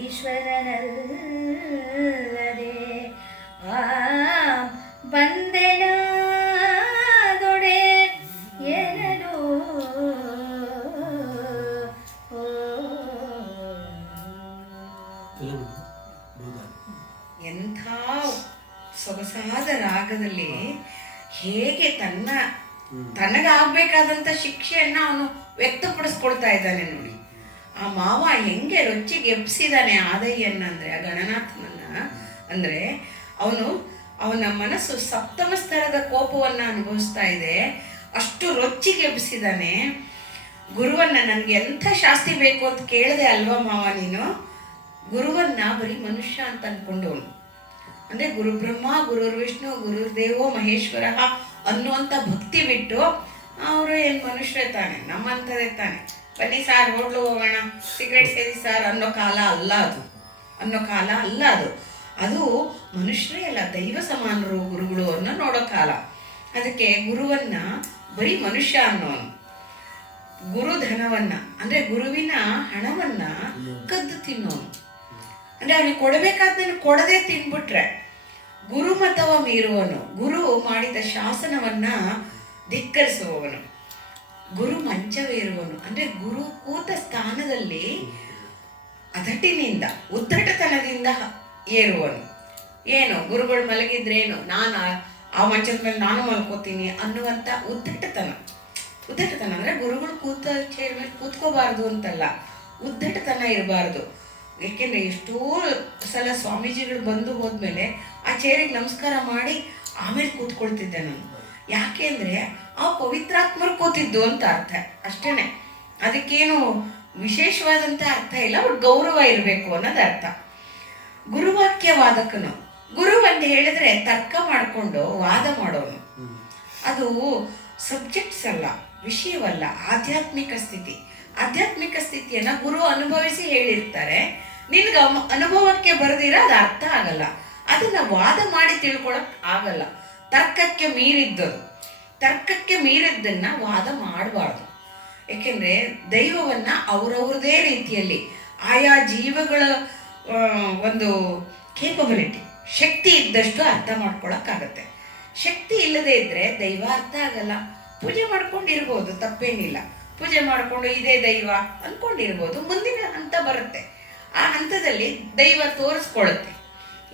ಈಶ್ವರನಲ್ಲದೆ ಬಂದೆನಾದೊಡೆ ಎನಲು ಎಂಥ ಸೊಗಸಾದ ರಾಗದಲ್ಲಿ ಹೇಗೆ ತನಗಾಗಬೇಕಾದಂಥ ಶಿಕ್ಷೆಯನ್ನ ಅವನು ವ್ಯಕ್ತಪಡಿಸ್ಕೊಳ್ತಾ ಇದ್ದಾನೆ ನೋಡಿ. ಆ ಮಾವ ಹೆಂಗೆ ರೊಚ್ಚಿಗೆ ಎಬ್ಸಿದಾನೆ ಆದಯ್ಯನ್ನ ಅಂದ್ರೆ, ಆ ಗಣನಾಥನನ್ನ ಅಂದ್ರೆ, ಅವನ ಮನಸ್ಸು ಸಪ್ತಮ ಸ್ತರದ ಕೋಪವನ್ನ ಅನುಭವಿಸ್ತಾ ಇದೆ, ಅಷ್ಟು ರೊಚ್ಚಿಗೆ ಎಬ್ಸಿದಾನೆ. ಗುರುವನ್ನ ನನ್ಗೆ ಎಂಥ ಶಾಸ್ತಿ ಬೇಕು ಅಂತ ಕೇಳದೆ ಅಲ್ವಾ ಮಾವ ನೀನು? ಗುರುವನ್ನ ಬರೀ ಮನುಷ್ಯ ಅಂತ ಅನ್ಕೊಂಡವನು. ಅಂದ್ರೆ ಗುರು ಬ್ರಹ್ಮ ಗುರುರ್ ವಿಷ್ಣು ಗುರುರ್ದೇವೋ ಮಹೇಶ್ವರ ಅನ್ನುವಂಥ ಭಕ್ತಿ ಬಿಟ್ಟು ಅವರು ಏನು ಮನುಷ್ಯರೇ ತಾನೆ, ನಮ್ಮಂಥದ್ದೇ ತಾನೆ, ಬನ್ನಿ ಸಾರ್ ಹೋಟ್ಲು ಹೋಗೋಣ, ಸಿಗರೇಟ್ ಸೇರಿ ಸಾರ್ ಅನ್ನೋ ಕಾಲ ಅಲ್ಲ ಅದು. ಅದು ಮನುಷ್ಯರೇ ಅಲ್ಲ, ದೈವ ಸಮಾನರು ಗುರುಗಳು ಅನ್ನೋ ನೋಡೋ ಕಾಲ. ಅದಕ್ಕೆ ಗುರುವನ್ನ ಬರೀ ಮನುಷ್ಯ ಅನ್ನೋನು. ಗುರುಧನವನ್ನ ಅಂದ್ರೆ ಗುರುವಿನ ಹಣವನ್ನ ಕದ್ದು ತಿನ್ನೋನು. ಅಂದ್ರೆ ಅವನಿಗೆ ಕೊಡಬೇಕಾದ್ದನ್ನು ಕೊಡದೆ ತಿನ್ಬಿಟ್ರೆ ಗುರುಮತವ ಮೀರುವನು, ಗುರು ಮಾಡಿದ ಶಾಸನವನ್ನ ಧಿಕ್ಕರಿಸುವವನು. ಗುರು ಮಂಚವೇರುವನು ಅಂದ್ರೆ ಗುರು ಕೂತ ಸ್ಥಾನದಲ್ಲಿ ಉದ್ದಟತನದಿಂದ ಏರುವನು. ಏನು ಗುರುಗಳು ಮಲಗಿದ್ರೇನು, ನಾನು ಆ ಮಂಚದ ಮೇಲೆ ನಾನು ಮಲ್ಕೋತೀನಿ ಅನ್ನುವಂಥ ಉದ್ದಟತನ ಅಂದ್ರೆ ಗುರುಗಳು ಕೂತ ಚೇರ್ ಮೇಲೆ ಕೂತ್ಕೋಬಾರ್ದು ಅಂತಲ್ಲ, ಉದ್ದಟತನ ಇರಬಾರ್ದು. ಏಕೆಂದ್ರೆ ಎಷ್ಟೋ ಸಲ ಸ್ವಾಮೀಜಿಗಳು ಬಂದು ಹೋದ್ಮೇಲೆ ಆ ಚೇರಿಗೆ ನಮಸ್ಕಾರ ಮಾಡಿ ಆಮೇಲೆ ಕೂತ್ಕೊಳ್ತಿದ್ದೆ ನಾನು. ಯಾಕೆ ಅಂದ್ರೆ ಆ ಪವಿತ್ರಾತ್ಮರು ಕೂತಿದ್ದು ಅಂತ ಅರ್ಥ ಅಷ್ಟೇನೆ. ಅದಕ್ಕೇನು ವಿಶೇಷವಾದಂಥ ಅರ್ಥ ಇಲ್ಲ, ಬಟ್ ಗೌರವ ಇರಬೇಕು ಅನ್ನೋದು ಅರ್ಥ. ಗುರುವಾಕ್ಯವಾದಕನು, ಗುರು ಅಂತ ಹೇಳಿದ್ರೆ ತರ್ಕ ಮಾಡಿಕೊಂಡು ವಾದ ಮಾಡೋನು. ಅದು ಸಬ್ಜೆಕ್ಟ್ಸ್ ಅಲ್ಲ, ವಿಷಯವಲ್ಲ, ಆಧ್ಯಾತ್ಮಿಕ ಸ್ಥಿತಿಯನ್ನ ಗುರು ಅನುಭವಿಸಿ ಹೇಳಿರ್ತಾರೆ. ನಿನ್ಗೆ ಅನುಭವಕ್ಕೆ ಬರೆದಿರ ಅದು ಅರ್ಥ ಆಗಲ್ಲ, ಅದನ್ನ ವಾದ ಮಾಡಿ ತಿಳ್ಕೊಳಕ್ ಆಗಲ್ಲ. ತರ್ಕಕ್ಕೆ ಮೀರಿದ್ದನ್ನ ವಾದ ಮಾಡಬಾರ್ದು. ಏಕೆಂದ್ರೆ ದೈವವನ್ನ ಅವರವ್ರದೇ ರೀತಿಯಲ್ಲಿ ಆಯಾ ಜೀವಗಳ ಒಂದು ಕೇಪಬಿಲಿಟಿ, ಶಕ್ತಿ ಇದ್ದಷ್ಟು ಅರ್ಥ ಮಾಡ್ಕೊಳಕ್ಕಾಗತ್ತೆ. ಶಕ್ತಿ ಇಲ್ಲದೆ ಇದ್ರೆ ದೈವ ಅರ್ಥ ಆಗಲ್ಲ. ಪೂಜೆ ಮಾಡ್ಕೊಂಡಿರ್ಬೋದು, ತಪ್ಪೇನಿಲ್ಲ. ಪೂಜೆ ಮಾಡಿಕೊಂಡು ಇದೇ ದೈವ ಅಂದ್ಕೊಂಡಿರ್ಬೋದು. ಮುಂದಿನ ಹಂತ ಬರುತ್ತೆ, ಆ ಹಂತದಲ್ಲಿ ದೈವ ತೋರಿಸ್ಕೊಳ್ಳುತ್ತೆ.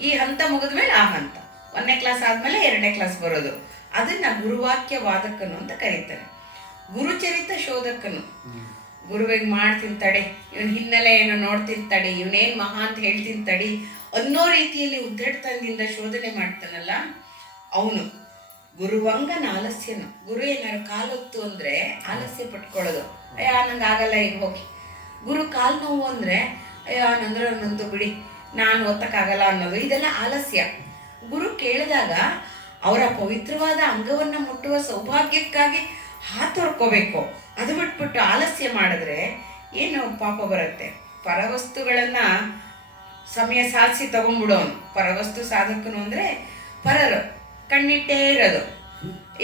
ಈ ಹಂತ ಮುಗಿದ್ಮೇಲೆ ಆ ಹಂತ, 1ನೇ ಕ್ಲಾಸ್ ಆದ್ಮೇಲೆ 2ನೇ ಕ್ಲಾಸ್ ಬರೋದು. ಅದನ್ನ ಗುರುವಾಕ್ಯ ವಾದಕನು ಅಂತ ಕರೀತಾರೆ. ಗುರುಚರಿತ ಶೋಧಕನು. ಗುರುವಿಗೆ ಮಾಡ್ತೀನಿ ತಡೆ, ಇವನ್ ಹಿನ್ನೆಲೆ ಏನೋ ನೋಡ್ತೀನಿ ತಡಿ, ಇವನೇನ್ ಮಹಾ ಅಂತ ಹೇಳ್ತೀನಿ ತಡಿ ಅನ್ನೋ ರೀತಿಯಲ್ಲಿ ಉದ್ದಟತನದಿಂದ ಶೋಧನೆ ಮಾಡ್ತಾನಲ್ಲ ಅವನು. ಗುರುವಂಗನ ಆಲಸ್ಯನು. ಗುರು ಏನಾರು ಕಾಲೊತ್ತು ಅಂದ್ರೆ ಆಲಸ್ಯ ಪಟ್ಕೊಳ್ಳೋದು, ಅಯ್ಯ ನಂಗೆ ಆಗಲ್ಲ ಈಗ ಹೋಗಿ. ಗುರು ಕಾಲು ನೋವು ಅಂದ್ರೆ ಅಯ್ಯೋ ನಂದ್ರೆ ನಂದು ಬಿಡಿ ನಾನು ಒತ್ತಕ್ಕಾಗಲ್ಲ ಅನ್ನೋದು, ಇದೆಲ್ಲ ಆಲಸ್ಯ. ಗುರು ಕೇಳಿದಾಗ ಅವರ ಪವಿತ್ರವಾದ ಅಂಗವನ್ನು ಮುಟ್ಟುವ ಸೌಭಾಗ್ಯಕ್ಕಾಗಿ ಹಾತೊರ್ಕೋಬೇಕು. ಅದು ಬಿಟ್ಬಿಟ್ಟು ಆಲಸ್ಯ ಮಾಡಿದ್ರೆ ಏನು ಪಾಪ ಬರುತ್ತೆ. ಪರವಸ್ತುಗಳನ್ನ ಸಮಯ ಸಾಧಿಸಿ ತಗೊಂಡ್ಬಿಡೋನು ಪರವಸ್ತು ಸಾಧಕನು. ಅಂದ್ರೆ ಪರರು ಕಣ್ಣಿಟ್ಟೇ ಇರೋದು,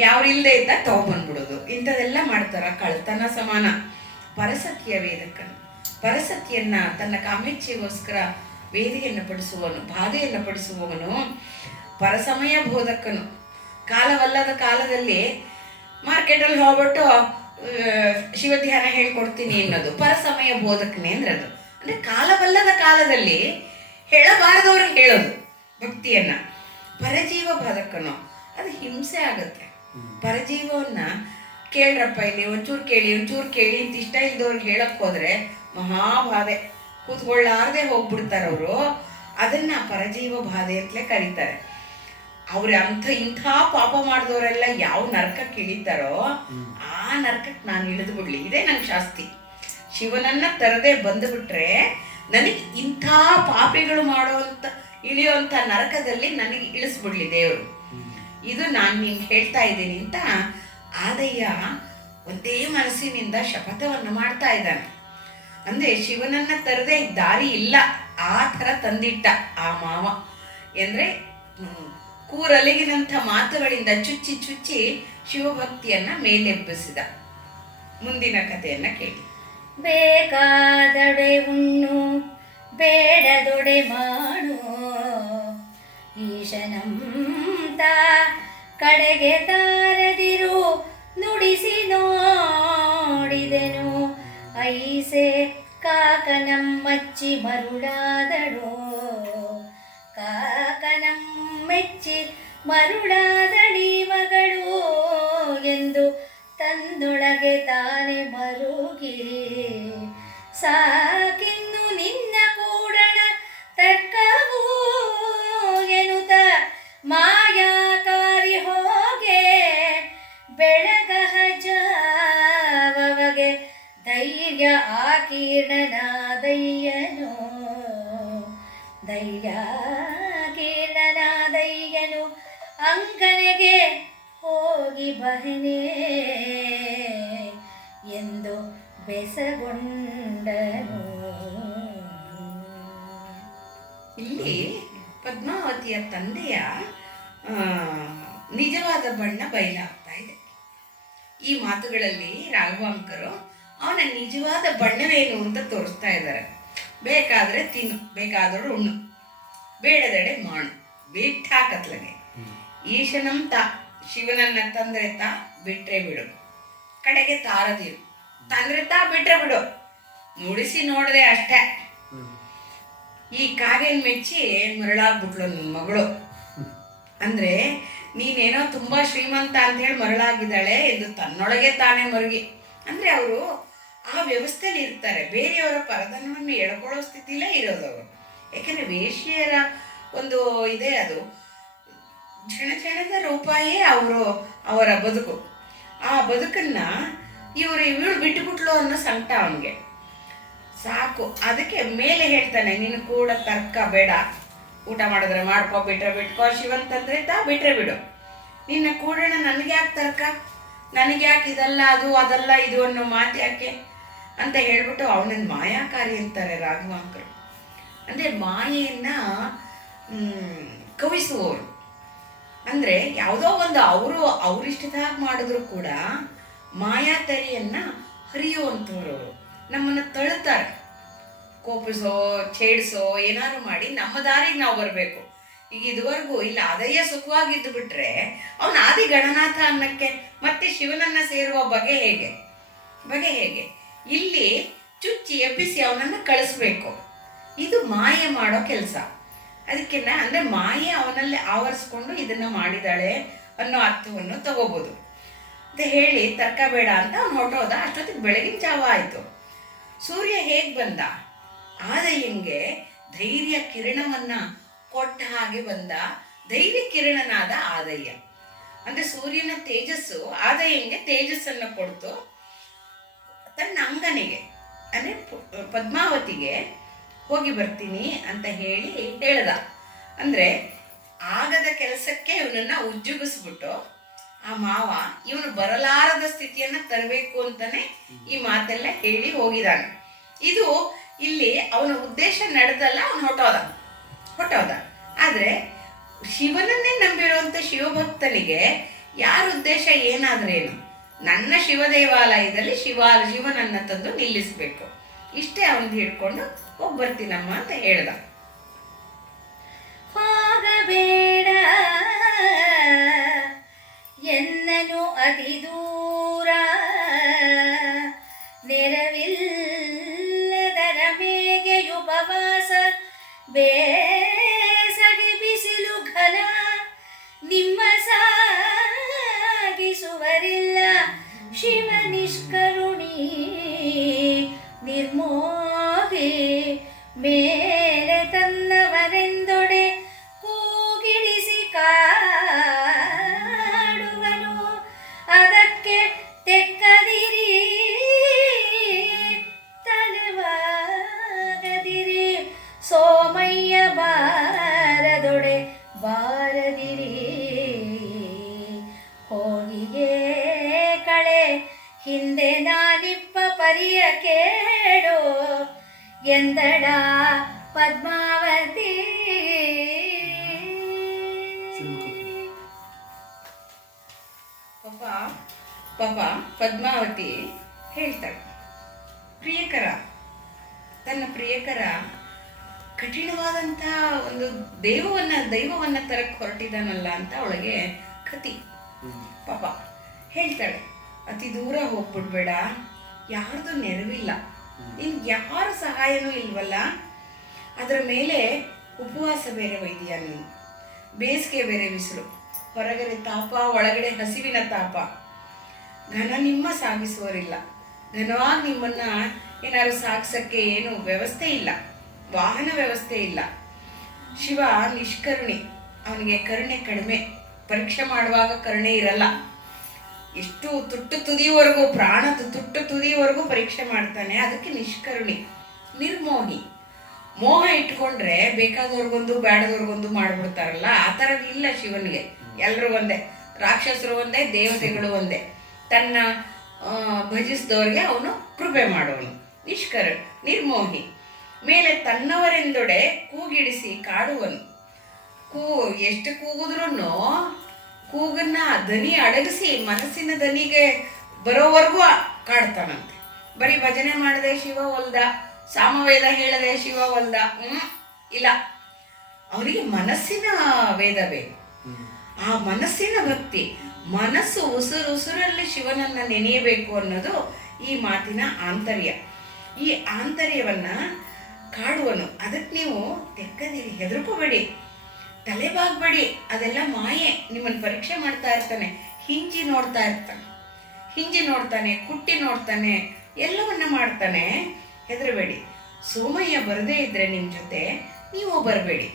ಯಾವ್ರು ಇಲ್ಲದೆ ಇದ್ದ ತಗೊಂಡ್ಬಂದ್ಬಿಡೋದು, ಇಂಥದೆಲ್ಲ ಮಾಡ್ತಾರ. ಕಳ್ತನ ಸಮಾನ. ಪರಸತಿಯ ವೇದಕನು. ಪರಸತಿಯನ್ನ ತನ್ನ ಕಾಮೇಚ್ಛೆಗೋಸ್ಕರ ವೇದಿಯನ್ನು ಪಡಿಸುವವನು, ಬಾಧೆಯನ್ನು ಪಡಿಸುವವನು. ಪರಸಮಯ ಬೋಧಕನು. ಕಾಲವಲ್ಲದ ಕಾಲದಲ್ಲಿ ಮಾರ್ಕೆಟಲ್ಲಿ ಹೋಗ್ಬಿಟ್ಟು ಶಿವಧ್ಯಾನ ಹೇಳ್ಕೊಡ್ತೀನಿ ಅನ್ನೋದು ಪರಸಮಯ ಬೋಧಕನೇ ಅಂದ್ರೆ ಅದು. ಅಂದ್ರೆ ಕಾಲವಲ್ಲದ ಕಾಲದಲ್ಲಿ ಹೇಳಬಾರದವ್ರಿಗೆ ಹೇಳೋದು ಭಕ್ತಿಯನ್ನ. ಪರಜೀವ ಬಾಧಕನು. ಅದು ಹಿಂಸೆ ಆಗುತ್ತೆ. ಪರಜೀವವನ್ನ ಕೇಳ್ರಪ್ಪ ಇಲ್ಲಿ ಒಂಚೂರು ಕೇಳಿ ಒಂಚೂರು ಕೇಳಿ ಅಂತ ಇಷ್ಟ ಇಲ್ದವ್ರಿಗೆ ಹೇಳಕ್ ಹೋದ್ರೆ ಮಹಾಬಾಧೆ, ಕೂತ್ಕೊಳ್ಳಾರ್ದೆ ಹೋಗ್ಬಿಡ್ತಾರೆ ಅವರು. ಅದನ್ನ ಪರಜೀವ ಬಾಧೆ ಅಂತಲೇ ಕರೀತಾರೆ. ಅವ್ರ ಇಂಥ ಪಾಪ ಮಾಡಿದವರೆಲ್ಲ ಯಾವ ನರಕಕ್ಕೆ ಇಳಿತಾರೋ ಆ ನರಕಕ್ಕೆ ನಾನು ಇಳಿದು ಬಿಡ್ಲಿ, ಇದೇ ನಂಗೆ ಶಾಸ್ತಿ. ಶಿವನನ್ನ ತರದೆ ಬಂದುಬಿಟ್ರೆ ನನಗೆ ಇಂಥ ಪಾಪಿಗಳು ಇಳಿಯೋಂಥ ನರಕದಲ್ಲಿ ನನಗೆ ಇಳಿಸ್ಬಿಡ್ಲಿ ದೇವರು. ಇದು ನಾನು ನಿಮ್ಗೆ ಹೇಳ್ತಾ ಇದ್ದೀನಿ ಅಂತ ಆದಯ್ಯ ಒಂದೇ ಮನಸ್ಸಿನಿಂದ ಶಪಥವನ್ನು ಮಾಡ್ತಾ ಇದ್ದಾನೆ. ಅಂದ್ರೆ ಶಿವನನ್ನ ತರದೆ ದಾರಿ ಇಲ್ಲ, ಆ ಥರ ತಂದಿಟ್ಟ ಆ ಮಾವ. ಅಂದ್ರೆ ಕೂರಲಿಗಿನಂಥ ಮಾತುಗಳಿಂದ ಚುಚ್ಚಿ ಚುಚ್ಚಿ ಶಿವಭಕ್ತಿಯನ್ನ ಮೇಲೆಬ್ಬಿಸಿದ. ಮುಂದಿನ ಕಥೆಯನ್ನ ಕೇಳಿ. ಬೇಕಾದೊಡೆ ಉಣ್ಣು ಬೇಡದೊಡೆ ಮಾಡು, ಈಶನಂತ ಕಡೆಗೆ ತಾರದಿರು ನುಡಿಸಿ ನೋಡಿದೆನು. ಐಸೆ ಕಾಕನಮ್ಮಚ್ಚಿ ಮರುಳಾದಳು, ಕಾಕನಮ್ಮೆಚ್ಚಿ ಮರುಳಾದಳಿ ಮಗಳು ಎಂದು ತಂದೊಳಗೆ ತಾನೆ ಮರುಗಿ. ಸಾಕಿನ್ನು ನಿನ್ನ ಕೂಡಣ ತರ್ಕವೂ ಎನ್ನುತ್ತ ಮಾಯಾಕಾರಿ ಹೋಗೆ ಬೆಳಗಹ ಜಾವಗೆ ಧೈರ್ಯ ಆಕೀರ್ಣನಾದಯ್ಯನು. ಧೈರ್ಯ ಕೀರ್ಣನಾದಯ್ಯನು ಅಂಗನೆಗೆ ಹೋಗಿ ಬಹನೆ ಎಂದು ಬೆಸಗೊಂಡನು. ಇಲ್ಲಿ ಪದ್ಮಾವತಿಯ ತಂದೆಯ ನಿಜವಾದ ಬಣ್ಣ ಬಯಲಾಗ್ತಾ ಇದೆ. ಈ ಮಾತುಗಳಲ್ಲಿ ರಾಘವಾಂಕರು ಅವನ ನಿಜವಾದ ಬಣ್ಣವೇನು ಅಂತ ತೋರಿಸ್ತಾ ಇದ್ದಾರೆ. ಬೇಕಾದ್ರೆ ತಿನ್ನು, ಬೇಕಾದವರು ಉಣ್ಣು, ಬೇಡದೆಡೆ ಮಾಡು, ಬಿಟ್ಟಾಕತ್ಲಗೆ. ಈಶನಂತ ಶಿವನನ್ನ ತಂದ್ರೆ ತಾ ಬಿಟ್ರೆ ಬಿಡು, ಕಡೆಗೆ ತಾರದಿರು, ತಂದ್ರೆ ತಾ ಬಿಟ್ರೆ ಬಿಡು, ನುಡಿಸಿ ನೋಡದೆ ಅಷ್ಟೇ. ಈ ಕಾಗೆನ್ ಮೆಚ್ಚಿ ಮರಳಾಗ್ಬಿಟ್ಲು ನನ್ನ ಮಗಳು. ಅಂದ್ರೆ ನೀನೇನೋ ತುಂಬಾ ಶ್ರೀಮಂತ ಅಂತ ಹೇಳಿ ಮರಳಾಗಿದ್ದಾಳೆ ಎಂದು ತನ್ನೊಳಗೆ ತಾನೇ ಮರುಗಿ. ಅಂದ್ರೆ ಅವರು ಆ ವ್ಯವಸ್ಥೆಯಲ್ಲಿ ಇರ್ತಾರೆ, ಬೇರೆಯವರ ಪರಧನವನ್ನು ಎಳ್ಕೊಳ್ಳೋ ಸ್ಥಿತಿಲೇ ಇರೋದು ಅವರು. ಯಾಕೆಂದ್ರೆ ವೇಶ್ಯೆಯರ ಒಂದು ಇದೆ, ಅದು ಕ್ಷಣದ ರೂಪಾಯೇ ಅವರ ಬದುಕು. ಆ ಬದುಕನ್ನ ಇವಳು ಬಿಟ್ಟುಬಿಟ್ಲು ಅನ್ನೋ ಸಂಕಟ ಅವನಿಗೆ ಸಾಕು. ಅದಕ್ಕೆ ಮೇಲೆ ಹೇಳ್ತಾನೆ, ನೀನು ಕೂಡ ತರ್ಕ ಬೇಡ, ಊಟ ಮಾಡಿದ್ರೆ ಮಾಡ್ಕೊ, ಬಿಟ್ರೆ ಬಿಟ್ಕೋ, ಶಿವನ್ ತಂದ್ರೆ ತಾ ಬಿಟ್ರೆ ಬಿಡು, ನಿನ್ನ ಕೂಡಣ ನನಗೆ ಯಾಕೆ ತರ್ಕ, ನನಗೆ ಯಾಕೆ ಇದಲ್ಲ ಅದು ಅದಲ್ಲ ಇದು ಅನ್ನೋ ಮಾತು ಯಾಕೆ ಅಂತ ಹೇಳ್ಬಿಟ್ಟು ಅವನನ್ನು ಮಾಯಾಕಾರಿ ಅಂತಾರೆ ರಾಘವಾಂಕರು. ಅಂದ್ರೆ ಮಾಯೆಯನ್ನ ಕವಿಸುವವರು. ಅಂದ್ರೆ ಯಾವುದೋ ಒಂದು ಅವರಿಷ್ಟದಾಗ ಮಾಡಿದ್ರು ಕೂಡ ಮಾಯಾತರಿಯನ್ನ ಹರಿಯುವಂಥವ್ರು. ನಮ್ಮನ್ನ ತಳ್ತಾರೆ, ಕೋಪಿಸೋ ಛೇಡಿಸೋ ಏನಾದ್ರು ಮಾಡಿ ನಮ್ಮ ದಾರಿಗೆ ನಾವು ಬರಬೇಕು. ಈಗ ಇದುವರೆಗೂ ಇಲ್ಲ ಅದಯ್ಯ ಸುಖವಾಗಿದ್ದು ಬಿಟ್ರೆ ಅವನ ಆದಿ ಗಣನಾಥ ಅನ್ನಕ್ಕೆ ಮತ್ತೆ ಶಿವನನ್ನ ಸೇರುವ ಬಗೆ ಹೇಗೆ ಇಲ್ಲಿ ಚುಚ್ಚಿ ಎಬ್ಬಿಸಿ ಅವನನ್ನ ಕಳಿಸ್ಬೇಕು. ಇದು ಮಾಯೆ ಮಾಡೋ ಕೆಲಸ. ಅದಕ್ಕೆ ಅಂದ್ರೆ ಮಾಯೆ ಅವನಲ್ಲಿ ಆವರಿಸ್ಕೊಂಡು ಇದನ್ನ ಮಾಡಿದಾಳೆ ಅನ್ನೋ ಅರ್ಥವನ್ನು ತಗೋಬಹುದು. ಅಂತ ಹೇಳಿ ತರ್ಕ ಬೇಡ ಅಂತ ಅವ್ನು ಹೊರಟೋದ. ಅಷ್ಟೊತ್ತಿಗೆ ಬೆಳಗಿನ ಜಾವ ಆಯಿತು. ಸೂರ್ಯ ಹೇಗೆ ಬಂದ? ಆದಯ್ಯಂಗೆ ಧೈರ್ಯ ಕಿರಣವನ್ನ ಕೊಟ್ಟ ಹಾಗೆ ಬಂದ. ಧೈರ್ಯ ಕಿರಣನಾದ ಆದಯ್ಯ. ಅಂದ್ರೆ ಸೂರ್ಯನ ತೇಜಸ್ಸು ಆದಯ್ಯಂಗೆ ತೇಜಸ್ಸನ್ನು ಕೊಡ್ತು. ತನ್ನ ಅಂಗನಿಗೆ ಅಂದರೆ ಪದ್ಮಾವತಿಗೆ ಹೋಗಿ ಬರ್ತೀನಿ ಅಂತ ಹೇಳ್ದ. ಅಂದರೆ ಆಗದ ಕೆಲಸಕ್ಕೆ ಇವನನ್ನು ಉಜ್ಜುಗಿಸ್ಬಿಟ್ಟು ಆ ಮಾವ ಇವನು ಬರಲಾರದ ಸ್ಥಿತಿಯನ್ನು ತರಬೇಕು ಅಂತಾನೆ ಈ ಮಾತೆಲ್ಲ ಹೇಳಿ ಹೋಗಿದ್ದಾನೆ. ಇದು ಇಲ್ಲಿ ಅವನ ಉದ್ದೇಶ ನಡೆದಲ್ಲ, ಅವನು ಹೊಟ್ಟೋದ. ಆದರೆ ಶಿವನನ್ನೇ ನಂಬಿರುವಂಥ ಶಿವಭಕ್ತನಿಗೆ ಯಾರ ಉದ್ದೇಶ ಏನಾದ್ರೇನು, ನನ್ನ ಶಿವ ದೇವಾಲಯದಲ್ಲಿ ಶಿವನನ್ನ ತಂದು ನಿಲ್ಲಿಸಬೇಕು, ಇಷ್ಟೇ ಅವನಿಗೆ ಹಿಡ್ಕೊಂಡು ಹೋಗಿ ಬರ್ತೀನಮ್ಮ ಅಂತ ಹೇಳ್ದ. ಹೋಗಬೇಡ ಎನ್ನನು ಅತಿ ದೂರ, ನೆರವಿಲ್ಲದರ ಮೇಗೆ ಉಪವಾಸ, ಬೇಸಗೆ ಬಿಸಿಲು ಘನ, ನಿಮ್ಮ ಸಾಗಿಸುವರಿಲ್ಲ ಶಿವ ನಿಷ್ಕರುಣಿ, ನಿರ್ಮೋಹಿ ಮೇಲೆ ತನ್ನವರೆಂದೊಡೆ ಕೂಗಿಡಿಸಿ ಕಾಡುವನು, ಅದಕ್ಕೆ ತೆಕ್ಕದಿರಿ ತಲೆವಾಗದಿರಿ, ಸೋಮಯ್ಯ ಬಾರದೊಡೆ ಬಾರದಿರಿ, ಹೋಗಿಗೆ ಕಳೆ ಹಿಂದೆ ನಾನಿಪ್ಪ ಪರಿಯ ಕೇಳು ಎಂದಳ ಪದ್ಮಾವತಿ. ಪಾಪ ಪದ್ಮಾವತಿ ಹೇಳ್ತಾಳೆ, ತನ್ನ ಪ್ರಿಯಕರ ಕಠಿಣವಾದಂಥ ಒಂದು ದೈವವನ್ನ ತರಕ್ಕೆ ಹೊರಟಿದ್ದಾನಲ್ಲ ಅಂತ ಅವಳಿಗೆ ಕತಿ. ಪಾಪ ಹೇಳ್ತಾಳೆ, ಅತಿ ದೂರ ಹೋಗ್ಬಿಡ್ಬೇಡ, ಯಾರ್ದು ನೆರವಿಲ್ಲ, ನಿನ್ಗೆ ಯಾರ ಸಹಾಯನೂ ಇಲ್ವಲ್ಲ, ಅದರ ಮೇಲೆ ಉಪವಾಸ ಬೇರೆ ಒಯ್ದೀಯ ನೀನು, ಬೇಸಿಗೆ ಬೇರೆ ಬಿಸಿಲು, ಹೊರಗಡೆ ತಾಪ, ಒಳಗಡೆ ಹಸಿವಿನ ತಾಪ, ಘನ ನಿಮ್ಮ ಸಾಗಿಸುವರಿಲ್ಲ, ಘನವಾಗಿ ನಿಮ್ಮನ್ನ ಏನಾದ್ರು ಸಾಗಿಸಕ್ಕೆ ಏನು ವ್ಯವಸ್ಥೆ ಇಲ್ಲ, ವಾಹನ ವ್ಯವಸ್ಥೆ ಇಲ್ಲ. ಶಿವ ನಿಷ್ಕರುಣಿ, ಅವನಿಗೆ ಕರುಣೆ ಕಡಿಮೆ, ಪರೀಕ್ಷೆ ಮಾಡುವಾಗ ಕರುಣೆ ಇರಲ್ಲ, ಎಷ್ಟು ತುಟ್ಟು ತುದಿವರೆಗೂ, ಪ್ರಾಣದ ತುಟ್ಟು ತುದಿವರೆಗೂ ಪರೀಕ್ಷೆ ಮಾಡ್ತಾನೆ, ಅದಕ್ಕೆ ನಿಷ್ಕರುಣಿ. ನಿರ್ಮೋಹಿ, ಮೋಹ ಇಟ್ಕೊಂಡ್ರೆ ಬೇಕಾದವ್ರಿಗೊಂದು ಬೇಡದವ್ರಿಗೊಂದು ಮಾಡ್ಬಿಡ್ತಾರಲ್ಲ, ಆ ಥರದ್ದು ಇಲ್ಲ ಶಿವನಿಗೆ. ಎಲ್ಲರೂ ಒಂದೇ, ರಾಕ್ಷಸರು ಒಂದೇ, ದೇವತೆಗಳು ಒಂದೇ, ತನ್ನ ಭಜಿಸಿದವ್ರಿಗೆ ಅವನು ಕೃಪೆ ಮಾಡೋನು. ನಿರ್ಮೋಹಿ, ಮೇಲೆ ತನ್ನವರೆಂದೊಡೆ ಕೂಗಿಡಿಸಿ ಕಾಡುವನು. ಎಷ್ಟು ಕೂಗಿದ್ರೂ ಕೂಗನ್ನ ದನಿ ಅಡಗಿಸಿ ಮನಸ್ಸಿನ ದನಿಗೆ ಬರೋವರೆಗೂ ಕಾಡ್ತಾನಂತೆ. ಬರೀ ಭಜನೆ ಮಾಡದೆ ಶಿವ ಒಲ್ದ, ಸಾಮವೇದ ಹೇಳದೆ ಶಿವ ಒಲ್ದ, ಇಲ್ಲ, ಅವನಿಗೆ ಮನಸ್ಸಿನ ವೇದ ಬೇಕು, ಆ ಮನಸ್ಸಿನ ಭಕ್ತಿ, ಮನಸ್ಸು ಉಸುರಲ್ಲಿ ಶಿವನನ್ನ ನೆನೆಯಬೇಕು ಅನ್ನೋದು ಈ ಮಾತಿನ ಆಂತರ್ಯ. ಈ ಆಂತರ್ಯವನ್ನ ಕಾಡುವನು, ಅದಕ್ಕೆ ನೀವು ತೆಕ್ಕದಿರಿ, ಹೆದರ್ಕೋಬೇಡಿ, ತಲೆಬಾಗ್ಬೇಡಿ, ಅದೆಲ್ಲ ಮಾಯೆ. ನಿಮ್ಮನ್ನು ಪರೀಕ್ಷೆ ಮಾಡ್ತಾ ಇರ್ತಾನೆ, ಹಿಂಜಿ ನೋಡ್ತಾನೆ, ಕುಟ್ಟಿ ನೋಡ್ತಾನೆ, ಎಲ್ಲವನ್ನ ಮಾಡ್ತಾನೆ. ಹೆದರಬೇಡಿ. ಸೋಮಯ್ಯ ಬರದೇ ಇದ್ರೆ ನಿಮ್ಮ ಜೊತೆ ನೀವು ಬರಬೇಡಿ.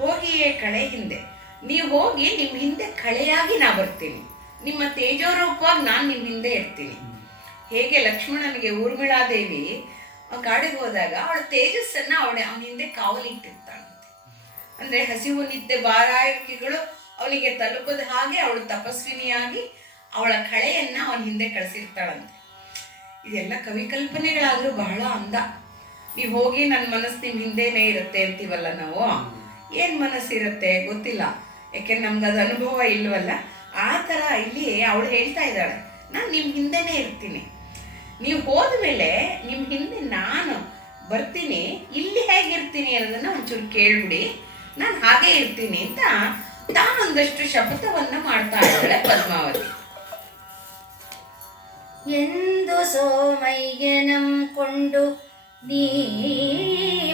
ಹೋಗಿಯೇ ಕಳೆ ಹಿಂದೆ, ನೀವು ಹೋಗಿ ನಿಮ್ಮ ಹಿಂದೆ ಕಳೆಯಾಗಿ ನಾ ಬರ್ತೀನಿ, ನಿಮ್ಮ ತೇಜೋರೂಪವಾಗಿ ನಾನು ನಿಮ್ಮ ಹಿಂದೆ ಇರ್ತೀನಿ. ಹೇಗೆ ಲಕ್ಷ್ಮಣನಿಗೆ ಊರ್ಮಿಳಾದೇವಿ ಕಾಡಿಗೆ ಹೋದಾಗ ಅವಳ ತೇಜಸ್ಸನ್ನ ಅವನ ಹಿಂದೆ ಕಾವಲಿಟ್ಟಿರ್ತಾಳಂತೆ. ಅಂದ್ರೆ ಹಸಿವು ನಿದ್ದೆ ಬಾರಾಯಿಕೆಗಳು ಅವನಿಗೆ ತಲುಪದ ಹಾಗೆ ಅವಳು ತಪಸ್ವಿನಿಯಾಗಿ ಅವಳ ಕಳೆಯನ್ನ ಅವನ ಹಿಂದೆ ಕಳಿಸಿರ್ತಾಳಂತೆ. ಇದೆಲ್ಲ ಕವಿಕಲ್ಪನೆಗಳಾದ್ರೂ ಬಹಳ ಅಂದ. ನೀವು ಹೋಗಿ ನನ್ನ ಮನಸ್ಸು ನಿಮ್ಮ ಹಿಂದೆನೇ ಇರುತ್ತೆ ಅಂತೀವಲ್ಲ ನಾವು, ಏನ್ ಮನಸ್ಸಿರುತ್ತೆ ಗೊತ್ತಿಲ್ಲ, ಯಾಕೆ ನಮ್ಗೆ ಅದು ಅನುಭವ ಇಲ್ವಲ್ಲ. ಆ ಥರ ಇಲ್ಲಿ ಅವಳು ಹೇಳ್ತಾ ಇದ್ದಾಳೆ, ನಾನು ನಿಮ್ಮ ಹಿಂದೆನೇ ಇರ್ತೀನಿ, ನೀವು ಹೋದ್ಮೇಲೆ ನಿಮ್ಮ ಹಿಂದೆ ನಾನು ಬರ್ತೀನಿ, ಇಲ್ಲಿ ಹೇಗಿರ್ತೀನಿ ಅನ್ನೋದನ್ನ ಒಂಚೂರು ಕೇಳ್ಬಿಡಿ, ನಾನು ಹಾಗೆ ಇರ್ತೀನಿ ಅಂತ ತಾನೊಂದಷ್ಟು ಶಪಥವನ್ನ ಮಾಡ್ತಾ ಇದ್ದಾಳೆ ಪದ್ಮಾವತಿ. ಎಂದು ಸೋಮಯ್ಯನಂ ಕೊಂಡು ನೀ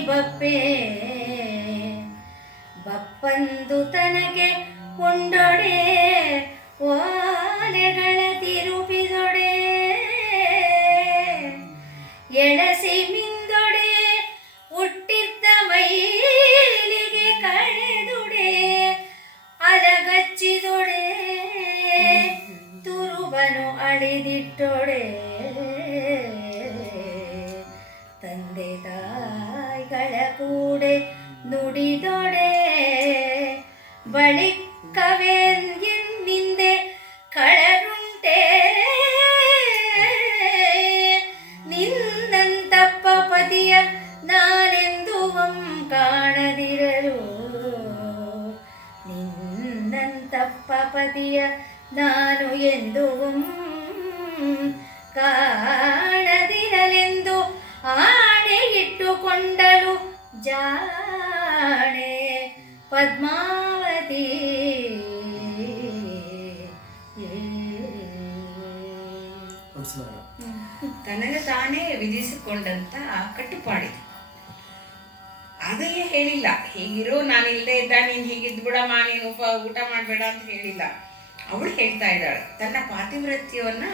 ಬಪ್ಪೆ, ಬಪ್ಪಂದು ತನಗೆ ಕೊಂಡೊಡೆ ಓಲೆ ಪತಿಯ ನಾನೆಂದುವಂ ಕಾಣದಿರಲು, ನಿನ್ನಂತಪ್ಪ ಪತಿಯ ನಾನು ಎಂದುವಂ ಕಾಣದಿರಲೆಂದು ಆಣೆ ಇಟ್ಟುಕೊಂಡಳು ಜಾಣೆ ಪದ್ಮಾವತಿ. ತನಗೆ ತಾನೇ ವಿಧಿಸಿಕೊಂಡಂತ ಕಟ್ಟುಪಾಡಿದೆ. ಅದೇ ಹೇಳಿಲ್ಲ, ಹೀಗಿರೋ ನಾನು ಇಲ್ಲದೆ ಇದ್ದ ನೀನು ಹೀಗಿದ್ದು ಬಿಡಮ್ಮ, ನೀನು ಊಟ ಮಾಡಬೇಡ ಅಂತ ಹೇಳಿಲ್ಲ. ಅವಳು ಹೇಳ್ತಾ ಇದ್ದಾಳೆ, ತನ್ನ ಪಾತಿವ್ರತ್ಯವನ್ನ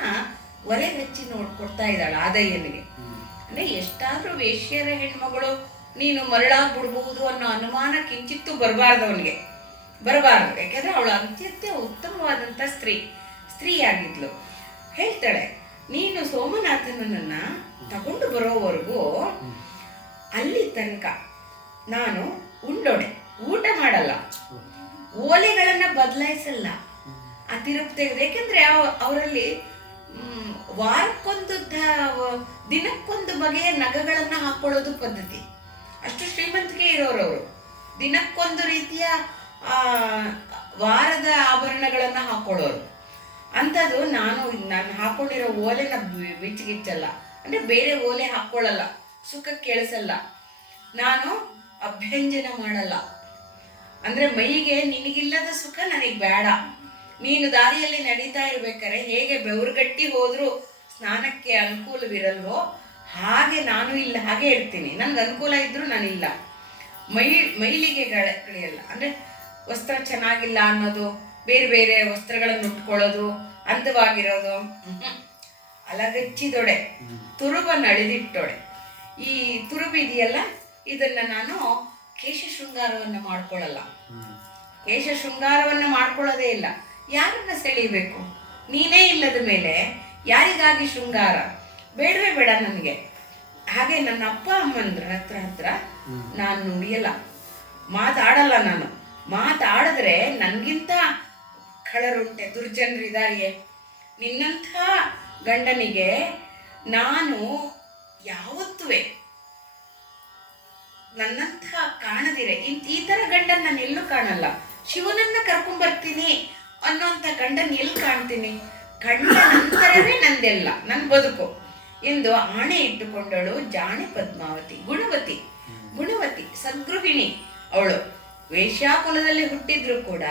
ಒಲೆಗಚ್ಚಿ ನೋಡ್ಕೊಡ್ತಾ ಇದ್ದಾಳೆ ಆದಯ್ಯನಿಗೆ. ಅಂದ್ರೆ ಎಷ್ಟಾದ್ರೂ ವೇಶ್ಯರ ಹೆಣ್ಮಗಳು ನೀನು ಮರಳಾಗ್ಬಿಡ್ಬಹುದು ಅನ್ನೋ ಅನುಮಾನ ಕಿಂಚಿತ್ತು ಬರಬಾರ್ದು ಅವನಿಗೆ, ಬರಬಾರ್ದು. ಯಾಕೆಂದ್ರೆ ಅವಳು ಅತ್ಯಂತ ಉತ್ತಮವಾದಂಥ ಸ್ತ್ರೀ ಆಗಿದ್ಲು. ಹೇಳ್ತಾಳೆ, ನೀನು ಸೋಮನಾಥನನ್ನ ತಗೊಂಡು ಬರೋವರೆಗೂ ಅಲ್ಲಿ ತನಕ ನಾನು ಉಂಡೋಡೆ, ಊಟ ಮಾಡಲ್ಲ, ಓಲೆಗಳನ್ನ ಬದಲಾಯಿಸಲ್ಲ. ಆ ತಿರುಪತಿ ತೆಗೆದು, ಯಾಕೆಂದ್ರೆ ಅವರಲ್ಲಿ ವಾರಕ್ಕೊಂದು ದಿನಕ್ಕೊಂದು ಬಗೆಯ ನಗಗಳನ್ನ ಹಾಕೊಳ್ಳೋದು ಪದ್ಧತಿ. ಅಷ್ಟು ಶ್ರೀಮಂತಿಕೆ ಇರೋರವರು. ದಿನಕ್ಕೊಂದು ರೀತಿಯ ವಾರದ ಆಭರಣಗಳನ್ನ ಹಾಕೊಳ್ಳೋರು. ಅಂಥದ್ದು ನಾನು ಹಾಕೊಂಡಿರೋ ಓಲೆನ ಬಿಚ್ಚಿಗಿಚ್ಚಲ್ಲ, ಅಂದ್ರೆ ಬೇರೆ ಓಲೆ ಹಾಕೊಳ್ಳಲ್ಲ, ಸುಖ ಕೇಳಿಸಲ್ಲ, ನಾನು ಅಭ್ಯಂಜನ ಮಾಡಲ್ಲ. ಅಂದ್ರೆ ಮೈಗೆ ನಿನಗಿಲ್ಲದ ಸುಖ ನನಗೆ ಬೇಡ. ನೀನು ದಾರಿಯಲ್ಲಿ ನಡೀತಾ ಇರ್ಬೇಕಾರೆ ಹೇಗೆ ಬೆವರುಗಟ್ಟಿ ಹೋದ್ರೂ ಸ್ನಾನಕ್ಕೆ ಅನುಕೂಲವಿರಲ್ವೋ ಹಾಗೆ ನಾನು ಇಲ್ಲ, ಹಾಗೆ ಇರ್ತೀನಿ. ನನ್ಗೆ ಅನುಕೂಲ ಇದ್ರೂ ನಾನಿಲ್ಲ. ಮೈಲಿಗೆಗಳಿಲ್ಲ, ಅಂದ್ರೆ ವಸ್ತ್ರ ಚೆನ್ನಾಗಿಲ್ಲ ಅನ್ನೋದು, ಬೇರೆ ಬೇರೆ ವಸ್ತ್ರಗಳನ್ನು ಉಟ್ಕೊಳ್ಳೋದು, ಅಂದವಾಗಿರೋದು, ಅಲಗಚ್ಚಿದೊಡೆ, ತುರುಬನ್ನು ಅಳಿದಿಟ್ಟೊಡೆ. ಈ ತುರುಬು ಇದೆಯಲ್ಲ, ಇದನ್ನ ನಾನು ಕೇಶ ಶೃಂಗಾರವನ್ನು ಮಾಡ್ಕೊಳ್ಳಲ್ಲ. ಕೇಶ ಶೃಂಗಾರವನ್ನು ಮಾಡ್ಕೊಳ್ಳೋದೇ ಇಲ್ಲ. ಯಾರನ್ನ ಸೆಳೀಬೇಕು? ನೀನೇ ಇಲ್ಲದ ಮೇಲೆ ಯಾರಿಗಾಗಿ ಶೃಂಗಾರ? ಬೇಡವೇ ಬೇಡ ನನಗೆ. ಹಾಗೆ ನನ್ನ ಅಪ್ಪ ಅಮ್ಮಂದ್ರ ಹತ್ರ ನಾನು ನುಡಿಯಲ್ಲ, ಮಾತಾಡಲ್ಲ. ನಾನು ಮಾತಾಡಿದ್ರೆ ನನಗಿಂತ ಖಳರುಂಟೆ, ದುರ್ಜನರಿದಾರಿಯೇ. ನಿನ್ನಂಥ ಗಂಡನಿಗೆ ನಾನು ಯಾವತ್ತೂ ನನ್ನಂಥ ಕಾಣದಿರೆ ಈ ಥರ ಗಂಡನ ನಾನು ಎಲ್ಲೂ ಕಾಣಲ್ಲ. ಶಿವನನ್ನ ಕರ್ಕೊಂಡ್ಬರ್ತೀನಿ ಅನ್ನೋಂಥ ಗಂಡನ ಎಲ್ಲಿ ಕಾಣ್ತೀನಿ? ಗಂಡ ನಂತರವೇ ನಂದೆಲ್ಲ, ನನ್ನ ಬದುಕು ಎಂದು ಆಣೆ ಇಟ್ಟುಕೊಂಡಳು ಜಾಣೆ ಪದ್ಮಾವತಿ. ಗುಣವತಿ ಸದ್ಗೃಹಿಣಿ ಅವಳು. ವೇಶ್ಯಾಕುಲದಲ್ಲಿ ಹುಟ್ಟಿದ್ರು ಕೂಡ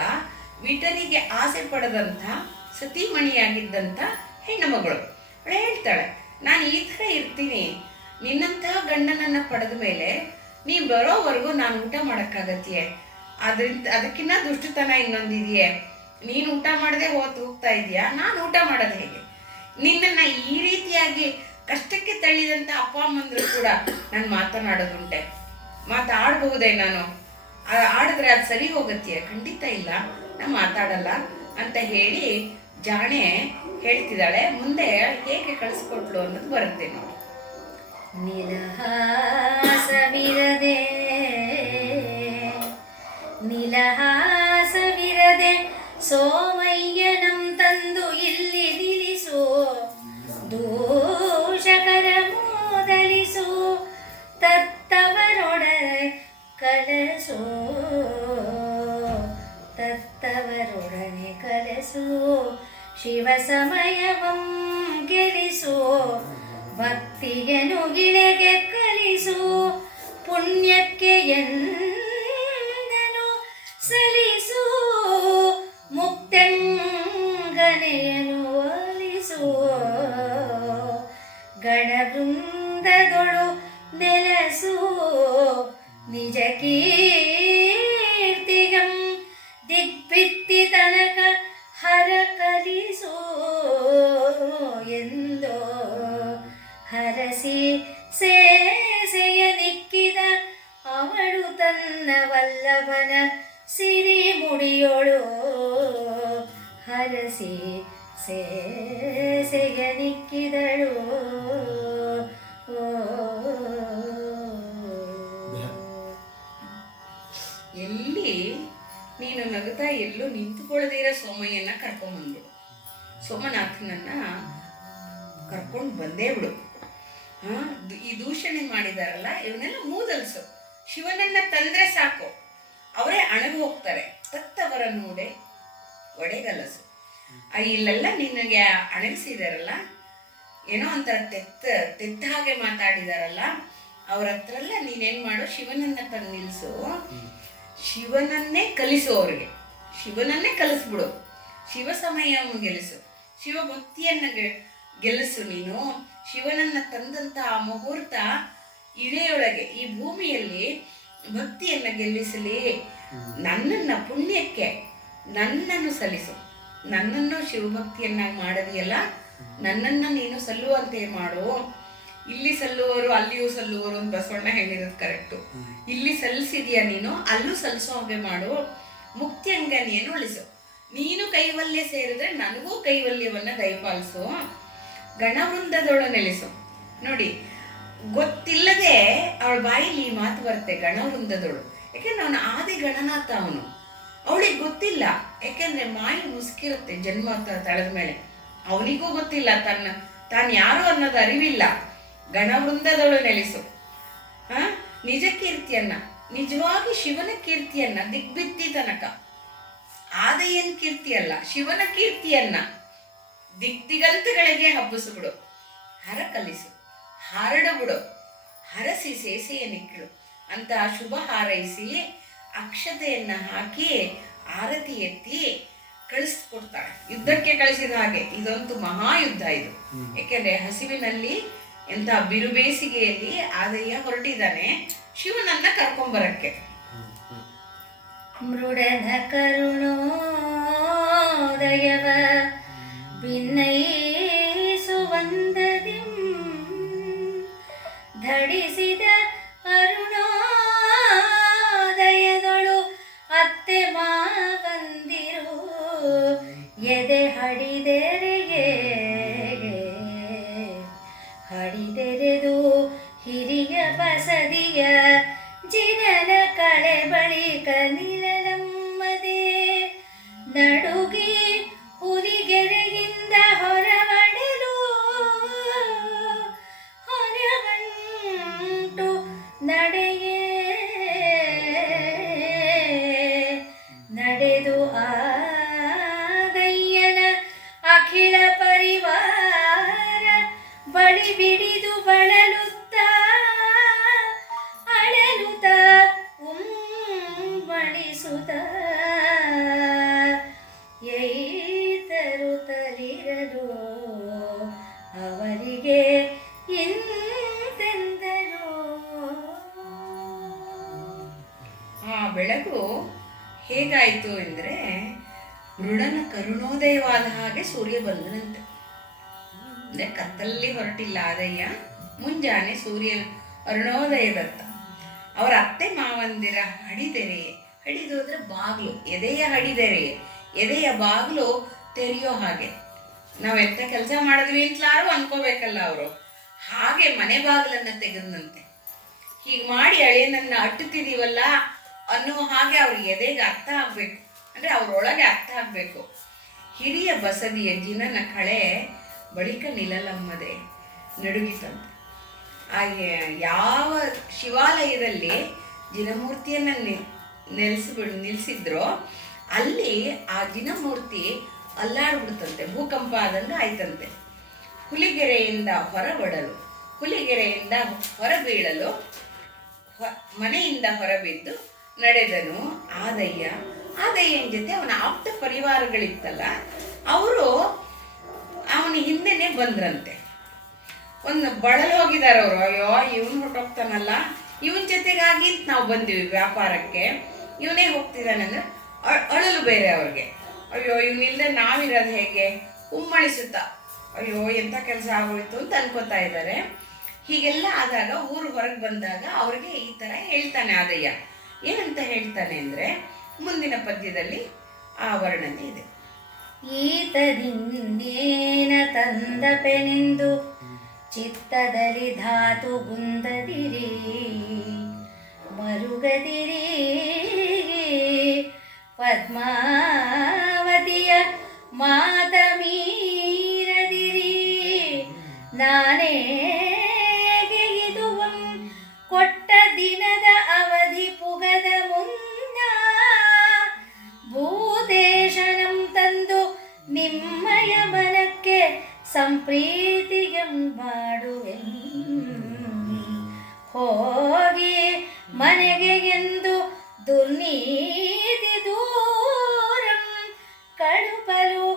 ವಿಠಲಿಗೆ ಆಸೆ ಪಡದಂಥ ಸತೀಮಣಿಯಾಗಿದ್ದಂಥ ಹೆಣ್ಣು ಮಗಳು. ಅವಳು ಹೇಳ್ತಾಳೆ, ನಾನು ಈ ಥರ ಇರ್ತೀನಿ, ನಿನ್ನಂತಹ ಗಂಡನನ್ನ ಪಡೆದ ಮೇಲೆ ನೀ ಬರೋವರೆಗೂ ನಾನು ಊಟ ಮಾಡೋಕ್ಕಾಗತ್ತೆಯೇ? ಅದಕ್ಕಿನ್ನ ದುಷ್ಟತನ ಇನ್ನೊಂದಿದೆಯೇ? ನೀನು ಊಟ ಮಾಡದೆ ಹೋಗ್ತಾ ಇದೆಯಾ? ನಾನು ಊಟ ಮಾಡೋದು ಹೇಗೆ? ನಿನ್ನನ್ನ ಈ ರೀತಿಯಾಗಿ ಕಷ್ಟಕ್ಕೆ ತಳ್ಳಿದಂಥ ಅಪ್ಪ ಅಮ್ಮಂದ್ರು ಕೂಡ ನಾನು ಮಾತನಾಡೋದುಂಟೆ. ಮಾತಾಡಬಹುದೇ? ನಾನು ಆಡಿದ್ರೆ ಅದು ಸರಿ ಹೋಗತ್ತೆಯೇ? ಖಂಡಿತ ಇಲ್ಲ, ನಾನು ಮಾತಾಡಲ್ಲ ಅಂತ ಹೇಳಿ ಜಾಣೆ ಹೇಳ್ತಿದ್ದಾಳೆ. ಮುಂದೆ ಹೇಗೆ ಕಳಿಸ್ಕೊಟ್ಲು ಅನ್ನೋದು ಬರುತ್ತೆ ನೋಡಿ. ನಿಲಹಾಸವಿರದೆ ಸೋಮಯ್ಯನಂ ತಂದು ಇಲ್ಲಿ ನಿಲ್ಲಿಸು, ದೂಷಕರ ಮೋದಲಿಸು, ತತ್ತವರೊಡನೆ ಕಲಸು, ಶಿವ ಸಮಯವಂ ಗೆಲಿಸು, ಭಕ್ತಿಯನ್ನು ಗಿಳೆಗೆ ಕಲಿಸು, ಪುಣ್ಯಕ್ಕೆ ಎಂದನು ಸಲಿಸು, ಮುಕ್ತಂಗನೆಯನ್ನು ಒಲಿಸು, ಗಣವೃಂದದೊಳು ನೆಲಸು, ನಿಜ ಕೀರ್ತಿಗಂ ದಿಗ್ಭಿತ್ತಿ ತನಕ ಹರ ಕಲಿಸು ಎಂದೋ ಹರಸಿ ಸೇಸೆಯ ದಿಕ್ಕಿದ ಅವಳು ತನ್ನ ವಲ್ಲಭನ ಸಿರಿ ಮುಡಿಯೋಳು, ಹರಸಿ ಸೇಸೆಯ ದಿಕ್ಕಿದಳು. ಎಲ್ಲಿ ನೀನು ನಗುತ್ತಾ ಎಲ್ಲೂ ನಿಂತುಕೊಳ್ಳದಿರೋ ಸೋಮಯ್ಯನ ಕರ್ಕೊಂಡ್ಬಂದ್ಬಿಡು, ಸೋಮನಾಥನನ್ನ ಕರ್ಕೊಂಡು ಬಂದೇ ಬಿಡು. ದೂಷಣೆ ಮಾಡಿದಾರಲ್ಲ ಇವನ್ನೆಲ್ಲ ಮೂದಲ್ಸು. ಶಿವನನ್ನ ತಂದ್ರೆ ಸಾಕು, ಅವರೇ ಅಣಗು ಹೋಗ್ತಾರೆ. ತತ್ತವರ ನೋಡೆ ಒಡೆಗಲಸು. ಇಲ್ಲೆಲ್ಲ ನಿನಗೆ ಅಣಗಿಸಿದಾರಲ್ಲ, ಏನೋ ಒಂಥರ ತೆತ್ತ ಹಾಗೆ ಮಾತಾಡಿದಾರಲ್ಲ, ಅವ್ರ ಹತ್ರ ಎಲ್ಲ ನೀನೇನ್ ಮಾಡು, ಶಿವನನ್ನ ತಂದು ನಿಲ್ಸು, ಶಿವನನ್ನೇ ಕಲಿಸು, ಅವ್ರಿಗೆ ಶಿವನನ್ನೇ ಕಲಿಸ್ಬಿಡು, ಶಿವ ಸಮಯವನ್ನು ಗೆಲ್ಲಿಸು, ಶಿವ ಭಕ್ತಿಯನ್ನ ಗೆಲ್ಲಿಸು. ನೀನು ಶಿವನನ್ನ ತಂದಂತ ಆ ಮುಹೂರ್ತ ಇಳೆಯೊಳಗೆ ಈ ಭೂಮಿಯಲ್ಲಿ ಭಕ್ತಿಯನ್ನ ಗೆಲ್ಲಿಸಲಿ. ನನ್ನನ್ನ ಪುಣ್ಯಕ್ಕೆ ನನ್ನನ್ನು ಸಲ್ಲಿಸು, ನನ್ನನ್ನು ಶಿವಭಕ್ತಿಯನ್ನಾಗಿ ಮಾಡದಿಯಲ್ಲ, ನನ್ನನ್ನು ನೀನು ಸಲ್ಲುವಂತೆ ಮಾಡು. ಇಲ್ಲಿ ಸಲ್ಲುವರು ಅಲ್ಲಿಯೂ ಸಲ್ಲುವರು ಅಂತ ಬಸವಣ್ಣ ಹೇಳಿರೋದು ಕರೆಕ್ಟು. ಇಲ್ಲಿ ಸಲ್ಲಿಸಿದ್ಯಾ ನೀನು, ಅಲ್ಲೂ ಸಲ್ಲಿಸೋ ಹಾಗೆ ಮಾಡು. ಮುಕ್ತಿಯಂಗ ನೀನು ಉಳಿಸು. ನೀನು ಕೈವಲ್ಯ ಸೇರಿದ್ರೆ ನನಗೂ ಕೈವಲ್ಯವನ್ನ ದಯಪಾಲಿಸು. ಗಣವೃಂದದೊಳು ನೆಲೆಸು. ನೋಡಿ, ಗೊತ್ತಿಲ್ಲದೆ ಅವಳ ಬಾಯಿಲಿ ಈ ಮಾತು ಬರುತ್ತೆ, ಗಣವೃಂದದೊಳು. ಯಾಕೆಂದ್ರೆ ಅವನು ಆದಿ ಗಣನಾಥ, ಅವಳಿಗೆ ಗೊತ್ತಿಲ್ಲ. ಯಾಕೆಂದ್ರೆ ಮಾಯಿ ಮುಸ್ಕಿರುತ್ತೆ ಜನ್ಮ ತಳೆದ ಮೇಲೆ. ಅವನಿಗೂ ಗೊತ್ತಿಲ್ಲ ತಾನು ಯಾರು ಅನ್ನೋದು ಅರಿವಿಲ್ಲ. ಗಣವೃಂದದೊಳು ನೆಲೆಸು. ನಿಜ ಕೀರ್ತಿಯನ್ನ, ನಿಜವಾಗಿ ಶಿವನ ಕೀರ್ತಿಯನ್ನ ದಿಗ್ಬಿತ್ತಿ ತನಕ, ಆದಯ್ಯನ ಕೀರ್ತಿ ಅಲ್ಲ, ಶಿವನ ಕೀರ್ತಿಯನ್ನ ದಿಗ್ದಿಗಂತಗಳಿಗೆ ಹಬ್ಬಿಸ್ಬಿಡು. ಹರ ಕಲಿಸು, ಹಾರಡಬಿಡು, ಹರಸಿ ಸೇಸೆಯ ನಿಕ್ಕಳು ಅಂತ ಶುಭ ಹಾರೈಸಿ ಅಕ್ಷತೆಯನ್ನ ಹಾಕಿ ಆರತಿ ಎತ್ತಿ ಕಳಿಸ್ಕೊಡ್ತಾಳೆ. ಯುದ್ಧಕ್ಕೆ ಕಳಿಸಿದ ಹಾಗೆ. ಇದಂತೂ ಮಹಾಯುದ್ಧ ಇದು. ಯಾಕೆಂದ್ರೆ ಹಸಿವಿನಲ್ಲಿ ಎಂತ ಬಿರುಬೇಸಿಗೆಯಲ್ಲಿ ಆದಯ್ಯ ಹೊರಟಿದ್ದಾನೆ ಶಿವನನ್ನ ಕರ್ಕೊಂಬರಕ್ಕೆ. ಮೃಡನ ಕರುಣೋದಯವ ಭಿನ್ನೈಸುವಂದದಿ ಧಡಿಸಿದ ಅರುಣೋದಯದೊಳು ಅತ್ತೆ ಮಾವಂದಿರು ಎದೆ ಹಡಿದೆರೆದು ಹಿರಿಯ ಬಸದಿಯ ಜಿನನ ಕಳೆ ಬಳಿಕ ನಿಲನಮ್ಮದೆ ನಡುಗಿ ಹುಲಿಗೆರೆಯಿಂದ ಹೊರವಡೆದು ಹೊರವಂಟು ನಡೆದು ಆದಯ್ಯನ ಅಖಿಲ ಪರಿವಾರ ಬಳಿ ಬಿಡಿದು ಬಳಲುತ್ತ ಅಳಲುತ್ತ ಉಮ್ಮಳಿಸುತ್ತ ತಲಿರಲು ಅವರಿಗೆ ಇಂತೆಂದರು. ಆ ಬೆಳಗು ಹೇಗಾಯಿತು ಅಂದರೆ, ಮೃಡನ ಕರುಣೋದಯವಾದ ಹಾಗೆ ಸೂರ್ಯ ಬಂದನಂತೆ. ಅಂದರೆ ಕತ್ತಲ್ಲಿ ಹೊರಟಿಲ್ಲ ಆದಯ್ಯ, ಮುಂಜಾನೆ ಸೂರ್ಯನ ಅರುಣೋದಯದತ್ತ. ಅವರ ಅತ್ತೆ ಮಾವಂದಿರ ಹಡಿದು ಅಂದ್ರೆ ಬಾಗ್ಲು, ಎದೆಯ ಹಡಿದೆರೆ, ಎದೆಯ ಬಾಗ್ಲು ತೆರೆಯೋ ಹಾಗೆ. ನಾವು ಎಂತ ಕೆಲಸ ಮಾಡಿದ್ವಿ ಅಂತಲಾರು ಅನ್ಕೋಬೇಕಲ್ಲ ಅವರು. ಹಾಗೆ ಮನೆ ಬಾಗಿಲನ್ನ ತೆಗೆದಂತೆ. ಹೀಗೆ ಮಾಡಿ ಅಳಿಯನನ್ನ ಅಟ್ಟುತ್ತಿದೀವಲ್ಲ ಅನ್ನುವ ಹಾಗೆ ಅವ್ರಿಗೆ ಎದೆಗೆ ಅರ್ಥ ಆಗ್ಬೇಕು, ಅಂದ್ರೆ ಅವ್ರೊಳಗೆ ಅರ್ಥ ಆಗ್ಬೇಕು. ಹಿರಿಯ ಬಸದಿಯ ಜಿನನ ಕಳೆ ಬಳಿಕ ನಿಲಲಮ್ಮದೆ ನಡುಗಿತಂತೆ. ಯಾವ ಶಿವಾಲಯದಲ್ಲಿ ಜಿನಮೂರ್ತಿಯನ್ನ ನಿಲ್ಲಿಸಿದ್ರೋ ಅಲ್ಲಿ ಆ ಜಿನಮೂರ್ತಿ ಅಲ್ಲಾಡ್ಬಿಡ್ತಂತೆ, ಭೂಕಂಪ ಆದಂಗೆ ಆಯ್ತಂತೆ. ಹುಲಿಗೆರೆಯಿಂದ ಹುಲಿಗೆರೆಯಿಂದ ಹೊರಬೀಳಲು ಮನೆಯಿಂದ ಹೊರಬಿದ್ದು ನಡೆದನು ಆದಯ್ಯನ ಜೊತೆ ಅವನ ಆಪ್ತ ಪರಿವಾರಗಳಿತ್ತಲ್ಲ, ಅವರು ಅವನ ಹಿಂದೆನೆ ಬಂದ್ರಂತೆ. ಒಂದು ಬಳಲು ಹೋಗಿದ್ದಾರೆ ಅವರು. ಅಯ್ಯೋ ಇವನು ಹೊರಟೋಗ್ತಾನಲ್ಲ, ಇವನ್ ಜೊತೆಗಾಗಿ ನಾವು ಬಂದಿವಿ ವ್ಯಾಪಾರಕ್ಕೆ, ಇವನೇ ಹೋಗ್ತಿದ್ದಾನೆ ಅಂದ್ರೆ ಅಳಲು ಬೇರೆ ಅವ್ರಿಗೆ. ಅಯ್ಯೋ ಇವನಿಲ್ಲದೆ ನಾವಿರೋದು ಹೇಗೆ, ಉಮ್ಮಳಿಸುತ್ತ ಅಯ್ಯೋ ಎಂಥ ಕೆಲಸ ಆಗೋಯ್ತು ಅಂತ ಅನ್ಕೋತಾ ಇದ್ದಾರೆ. ಹೀಗೆಲ್ಲ ಆದಾಗ ಊರು ಹೊರಗೆ ಬಂದಾಗ ಅವ್ರಿಗೆ ಈ ಥರ ಹೇಳ್ತಾನೆ ಆದಯ್ಯ. ಏನಂತ ಹೇಳ್ತಾನೆ ಅಂದರೆ, ಮುಂದಿನ ಪದ್ಯದಲ್ಲಿ ಆ ವರ್ಣನೆ ಇದೆ. ಈತದಿನ್ನೇನ ತಂದಪೆನೆಂದು ಚಿತ್ತದಲ್ಲಿ ಧಾತು ಗುಂದದಿರಿ ಮರುಗದಿರಿ ಪದ್ಮಾವತಿಯ ಮಾತ ಮೀರದಿರಿ ನಾನೇಗೆ ಇದು ಹೋಗಿ ಮನೆಗೆ ಎಂದು ದುರ್ನೀತಿ ದೂರಂ ಕಳುಪಲು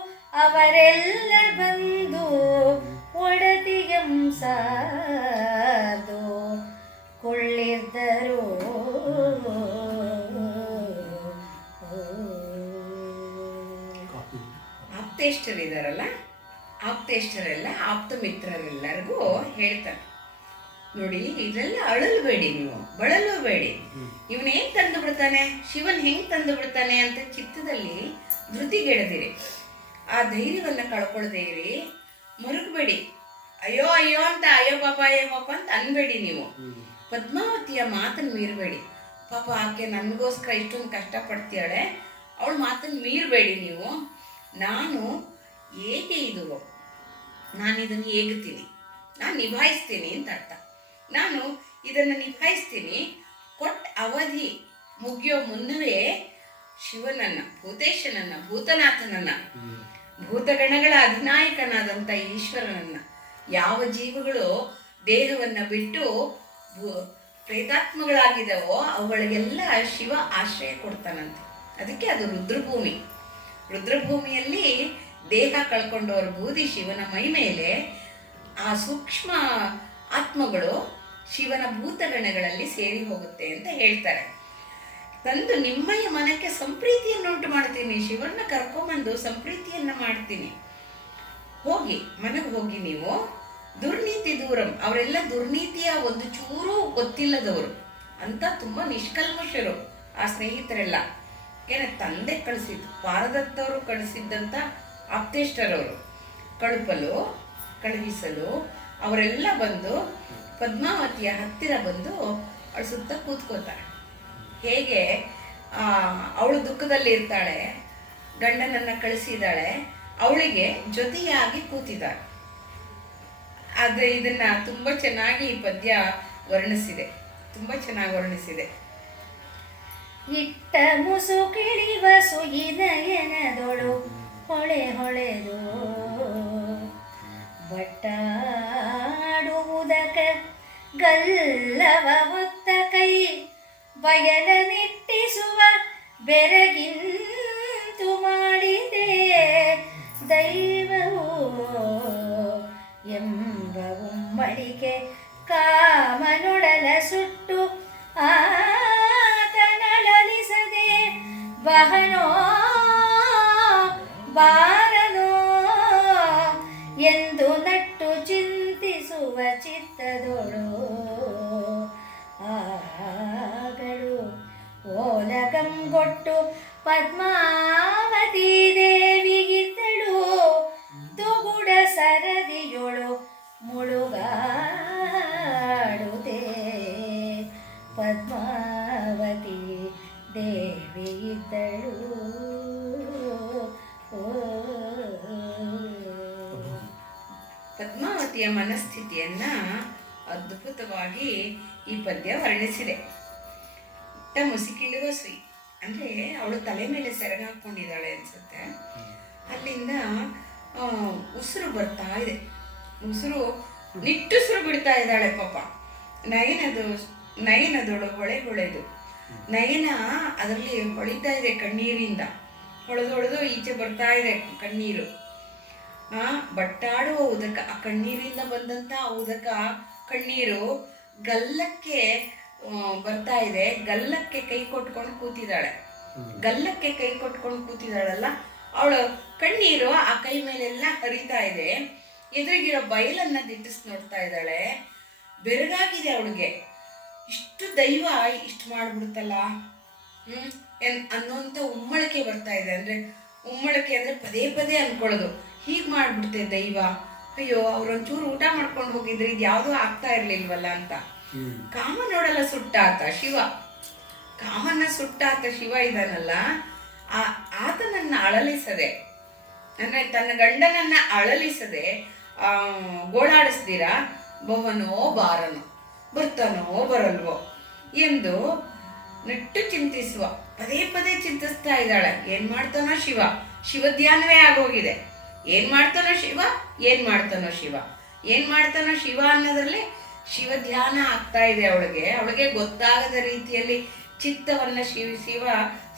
ಅವರೆಲ್ಲ ಬಂದು ಒಡತಿಗಂ ಸಾರ್ದು ಕೊಳ್ಳಿದ್ದರು. ಆಪ್ತೇಷ್ಟರಿದಾರಲ್ಲ, ಆಪ್ತೇಷ್ಟರೆಲ್ಲ ಆಪ್ತ ಮಿತ್ರರೆಲ್ಲರಿಗೂ ಹೇಳ್ತಾರೆ, ನೋಡಿ ಇದೆಲ್ಲ ಅಳಲ್ಬೇಡಿ, ನೀವು ಬಳಲಬೇಡಿ. ಇವನೇನ್ ತಂದು ಬಿಡ್ತಾನೆ, ಶಿವನ್ ಹೆಂಗ್ ತಂದು ಬಿಡ್ತಾನೆ ಅಂತ ಚಿತ್ತದಲ್ಲಿ ಧೃತಿಗೆಡದಿರಿ. ಆ ಧೈರ್ಯವನ್ನ ಕಳ್ಕೊಳ್ದೇ ಇರಿ, ಮರುಗಬೇಡಿ. ಅಯ್ಯೋ ಅಯ್ಯೋ ಅಂತ ಅಯ್ಯೋ ಪಾಪ ಅಂತ ಅನ್ಬೇಡಿ. ನೀವು ಪದ್ಮಾವತಿಯ ಮಾತನ್ನು ಮೀರಬೇಡಿ. ಪಾಪ ಆಕೆ ನನಗೋಸ್ಕರ ಇಷ್ಟೊಂದು ಕಷ್ಟಪಡ್ತೀಯಾಳೆ, ಅವಳ ಮಾತನ್ನು ಮೀರಬೇಡಿ ನೀವು. ನಾನು ಹೇಗೆ ಇದು, ನಾನು ಇದನ್ನು ಹೇಗುತ್ತೀನಿ, ನಾನು ನಿಭಾಯಿಸ್ತೀನಿ ಅಂತ ಅರ್ಥ. ನಾನು ಇದನ್ನು ನಿಭಾಯಿಸ್ತೀನಿ. ಕೊಟ್ಟ ಅವಧಿ ಮುಗಿಯೋ ಮುನ್ನವೇ ಶಿವನನ್ನ, ಭೂತೇಶನನ್ನ, ಭೂತನಾಥನನ್ನ, ಭೂತಗಣಗಳ ಅಧಿನಾಯಕನಾದಂಥ ಈಶ್ವರನನ್ನ, ಯಾವ ಜೀವಗಳು ದೇಹವನ್ನ ಬಿಟ್ಟು ಪ್ರೇತಾತ್ಮಗಳಾಗಿದ್ದಾವೋ ಅವುಗಳಿಗೆಲ್ಲ ಶಿವ ಆಶ್ರಯ ಕೊಡ್ತಾನಂತೆ. ಅದಕ್ಕೆ ಅದು ರುದ್ರಭೂಮಿ. ರುದ್ರಭೂಮಿಯಲ್ಲಿ ದೇಹ ಕಳ್ಕೊಂಡವ್ರ ಬೂದಿ ಶಿವನ ಮೈ ಮೇಲೆ ಆ ಸೂಕ್ಷ್ಮ ಆತ್ಮಗಳು ಶಿವನ ಭೂತಗಣಗಳಲ್ಲಿ ಸೇರಿ ಹೋಗುತ್ತೆ ಅಂತ ಹೇಳ್ತಾರೆ. ತಂದು ನಿಮ್ಮಯ ಮನಕ್ಕೆ ಸಂಪ್ರೀತಿಯನ್ನುಂಟು ಮಾಡ್ತೀನಿ, ಶಿವನ ಕರ್ಕೊಂಬಂದು ಸಂಪ್ರೀತಿಯನ್ನ ಮಾಡ್ತೀನಿ. ಹೋಗಿ ಮನೆಗೆ ಹೋಗಿ ನೀವು. ದುರ್ನೀತಿ ದೂರಂ, ಅವರೆಲ್ಲ ದುರ್ನೀತಿಯ ಒಂದು ಚೂರು ಗೊತ್ತಿಲ್ಲದವರು ಅಂತ, ತುಂಬಾ ನಿಷ್ಕಲ್ಮಶರು ಆ ಸ್ನೇಹಿತರೆಲ್ಲ. ಏನೇ ತಂದೆ ಕಳಿಸಿದ್ದು, ಪಾರದತ್ತವರು ಕಳಿಸಿದ್ದಂಥ ಆಪ್ತೇಷ್ಟರವರು ಕಳುಹಿಸಲು ಅವರೆಲ್ಲ ಬಂದು ಪದ್ಮಾವತಿಯ ಹತ್ತಿರ ಬಂದು ಅವಳ ಸುತ್ತ ಕೂತ್ಕೋತಾರೆ. ಹೇಗೆ ಅವಳು ದುಃಖದಲ್ಲಿ ಇರ್ತಾಳೆ, ಗಂಡನನ್ನ ಕಳಿಸಿದಾಳೆ, ಅವಳಿಗೆ ಜೊತೆಯಾಗಿ ಕೂತಿದ್ದಾಳೆ. ಆದರೆ ಇದನ್ನ ತುಂಬ ಚೆನ್ನಾಗಿ ಈ ಪದ್ಯ ವರ್ಣಿಸಿದೆ, ತುಂಬ ಚೆನ್ನಾಗಿ ವರ್ಣಿಸಿದೆ. ಇಟ್ಟ ಮುಸು ಕಿಳಿವ ಸುಯಿನಯನದೊಳು ಹೊಳೆ ಹೊಳೆದು ಬಟ್ಟಾಡುವುದಕ ಗಲ್ಲವ ಹೊತ್ತ ಕೈ ಬಯಲ ನಿಟ್ಟಿಸುವ ಬೆರಗಿಂತು ಮಾಡಿದೆ ದೈವವು ಎಂಬ ಉಮ್ಮಳಿಕೆ ಕಾಮನೊಡಲ ಸುಟ್ಟು ಆತನಳಲಿಸದೆ ಬಹನೋ ಬಾರನೋ ಎಂದು ನಟ್ಟು ಚಿಂತಿಸುವ ಚಿತ್ತದೊಳು ಆಗಳು ಓಲಗಂಗೊಟ್ಟು ಪದ್ಮಾವತಿ ದೇವಿಗಿದ್ದಳು ತುಗುಡ ಸರದಿಯೊಳು ಮುಳುಗಾಡುತ್ತೆ ಪದ್ಮಾವತಿ ದೇವಿಗಿದ್ದಳು. ಪದ್ಮಾವತಿಯ ಮನಸ್ಥಿತಿಯನ್ನ ಅದ್ಭುತವಾಗಿ ಈ ಪದ್ಯ ವರ್ಣಿಸಿದೆ. ಮುಸಿಕಿಳುವ ಸುಯಿ ಅಂದ್ರೆ ಅವಳು ತಲೆ ಮೇಲೆ ಸೆರಗ ಹಾಕೊಂಡಿದ್ದಾಳೆ ಅನ್ಸುತ್ತೆ. ಅಲ್ಲಿಂದ ಉಸಿರು ಬರ್ತಾ ಇದೆ, ನಿಟ್ಟುಸಿರು ಬಿಡ್ತಾ ಇದ್ದಾಳೆ ಪಾಪ. ನಯನದೊಳು ಹೊಳೆದು ನಯನ ಅದರಲ್ಲಿ ಹೊಳಿತಾ ಇದೆ, ಕಣ್ಣೀರಿಂದ ಹೊಳೆದು ಈಚೆ ಬರ್ತಾ ಇದೆ ಕಣ್ಣೀರು. ಬಟ್ಟಾಡುವ ಉದಕ, ಆ ಕಣ್ಣೀರಿಂದ ಬಂದಂತ ಉದಕ ಕಣ್ಣೀರು ಗಲ್ಲಕ್ಕೆ ಬರ್ತಾ ಇದೆ. ಗಲ್ಲಕ್ಕೆ ಕೈ ಕೊಟ್ಕೊಂಡು ಕೂತಿದ್ದಾಳೆ. ಗಲ್ಲಕ್ಕೆ ಕೈ ಕೊಟ್ಕೊಂಡು ಕೂತಿದ್ದಾಳಲ್ಲ, ಅವಳು ಕಣ್ಣೀರು ಆ ಕೈ ಮೇಲೆಲ್ಲ ಹರಿತಾ ಇದೆ. ಎದುರಿಗಿರೋ ಬಯಲನ್ನ ದಿಟ್ಟಿಸ್ ನೋಡ್ತಾ ಇದ್ದಾಳೆ. ಬೆರಗಾಗಿದೆ ಅವಳಿಗೆ. ಇಷ್ಟು ದೈವ ಇಷ್ಟು ಮಾಡ್ಬಿಡುತ್ತಲ್ಲ ಅನ್ನೋಂಥ ಉಮ್ಮಳಿಕೆ ಬರ್ತಾ ಇದೆ. ಉಮ್ಮಳಿಕೆ ಅಂದ್ರೆ ಪದೇ ಪದೇ ಅನ್ಕೊಳ್ಳೋದು, ಹೀಗೆ ಮಾಡ್ಬಿಡ್ತೆ ದೈವ. ಅಯ್ಯೋ ಅವ್ರೊಂಚೂರು ಊಟ ಮಾಡ್ಕೊಂಡು ಹೋಗಿದ್ರೆ ಇದು ಯಾವುದೂ ಆಗ್ತಾ ಇರ್ಲಿಲ್ವಲ್ಲ ಅಂತ. ಕಾಮ ನೋಡಲ್ಲ ಸುಟ್ಟಾತ ಶಿವ, ಕಾಮನ್ನ ಸುಟ್ಟಾತ ಶಿವ ಇದಾನಲ್ಲ, ಆತನನ್ನ ಅಳಲಿಸದೆ, ಅಂದ್ರೆ ತನ್ನ ಗಂಡನನ್ನ ಅಳಲಿಸದೆ ಗೋಳಾಡಿಸ್ದಿರ ಬಹುವನೋ ಬಾರನೋ, ಬರ್ತಾನೋ ಬರಲ್ವೋ ಎಂದು ನೆಟ್ಟು ಚಿಂತಿಸುವ, ಪದೇ ಪದೇ ಚಿಂತಿಸ್ತಾ ಇದ್ದಾಳೆ. ಏನ್ ಮಾಡ್ತಾನೋ ಶಿವ, ಶಿವಧ್ಯಾನವೇ ಆಗೋಗಿದೆ. ಏನ್ ಮಾಡ್ತಾನೋ ಶಿವ, ಏನ್ ಮಾಡ್ತಾನೋ ಶಿವ, ಏನ್ ಮಾಡ್ತಾನೋ ಶಿವ ಅನ್ನೋದ್ರಲ್ಲಿ ಶಿವ ಧ್ಯಾನ ಆಗ್ತಾ ಇದೆ ಅವಳಿಗೆ ಗೊತ್ತಾಗದ ರೀತಿಯಲ್ಲಿ ಚಿತ್ತವನ್ನ ಶಿವ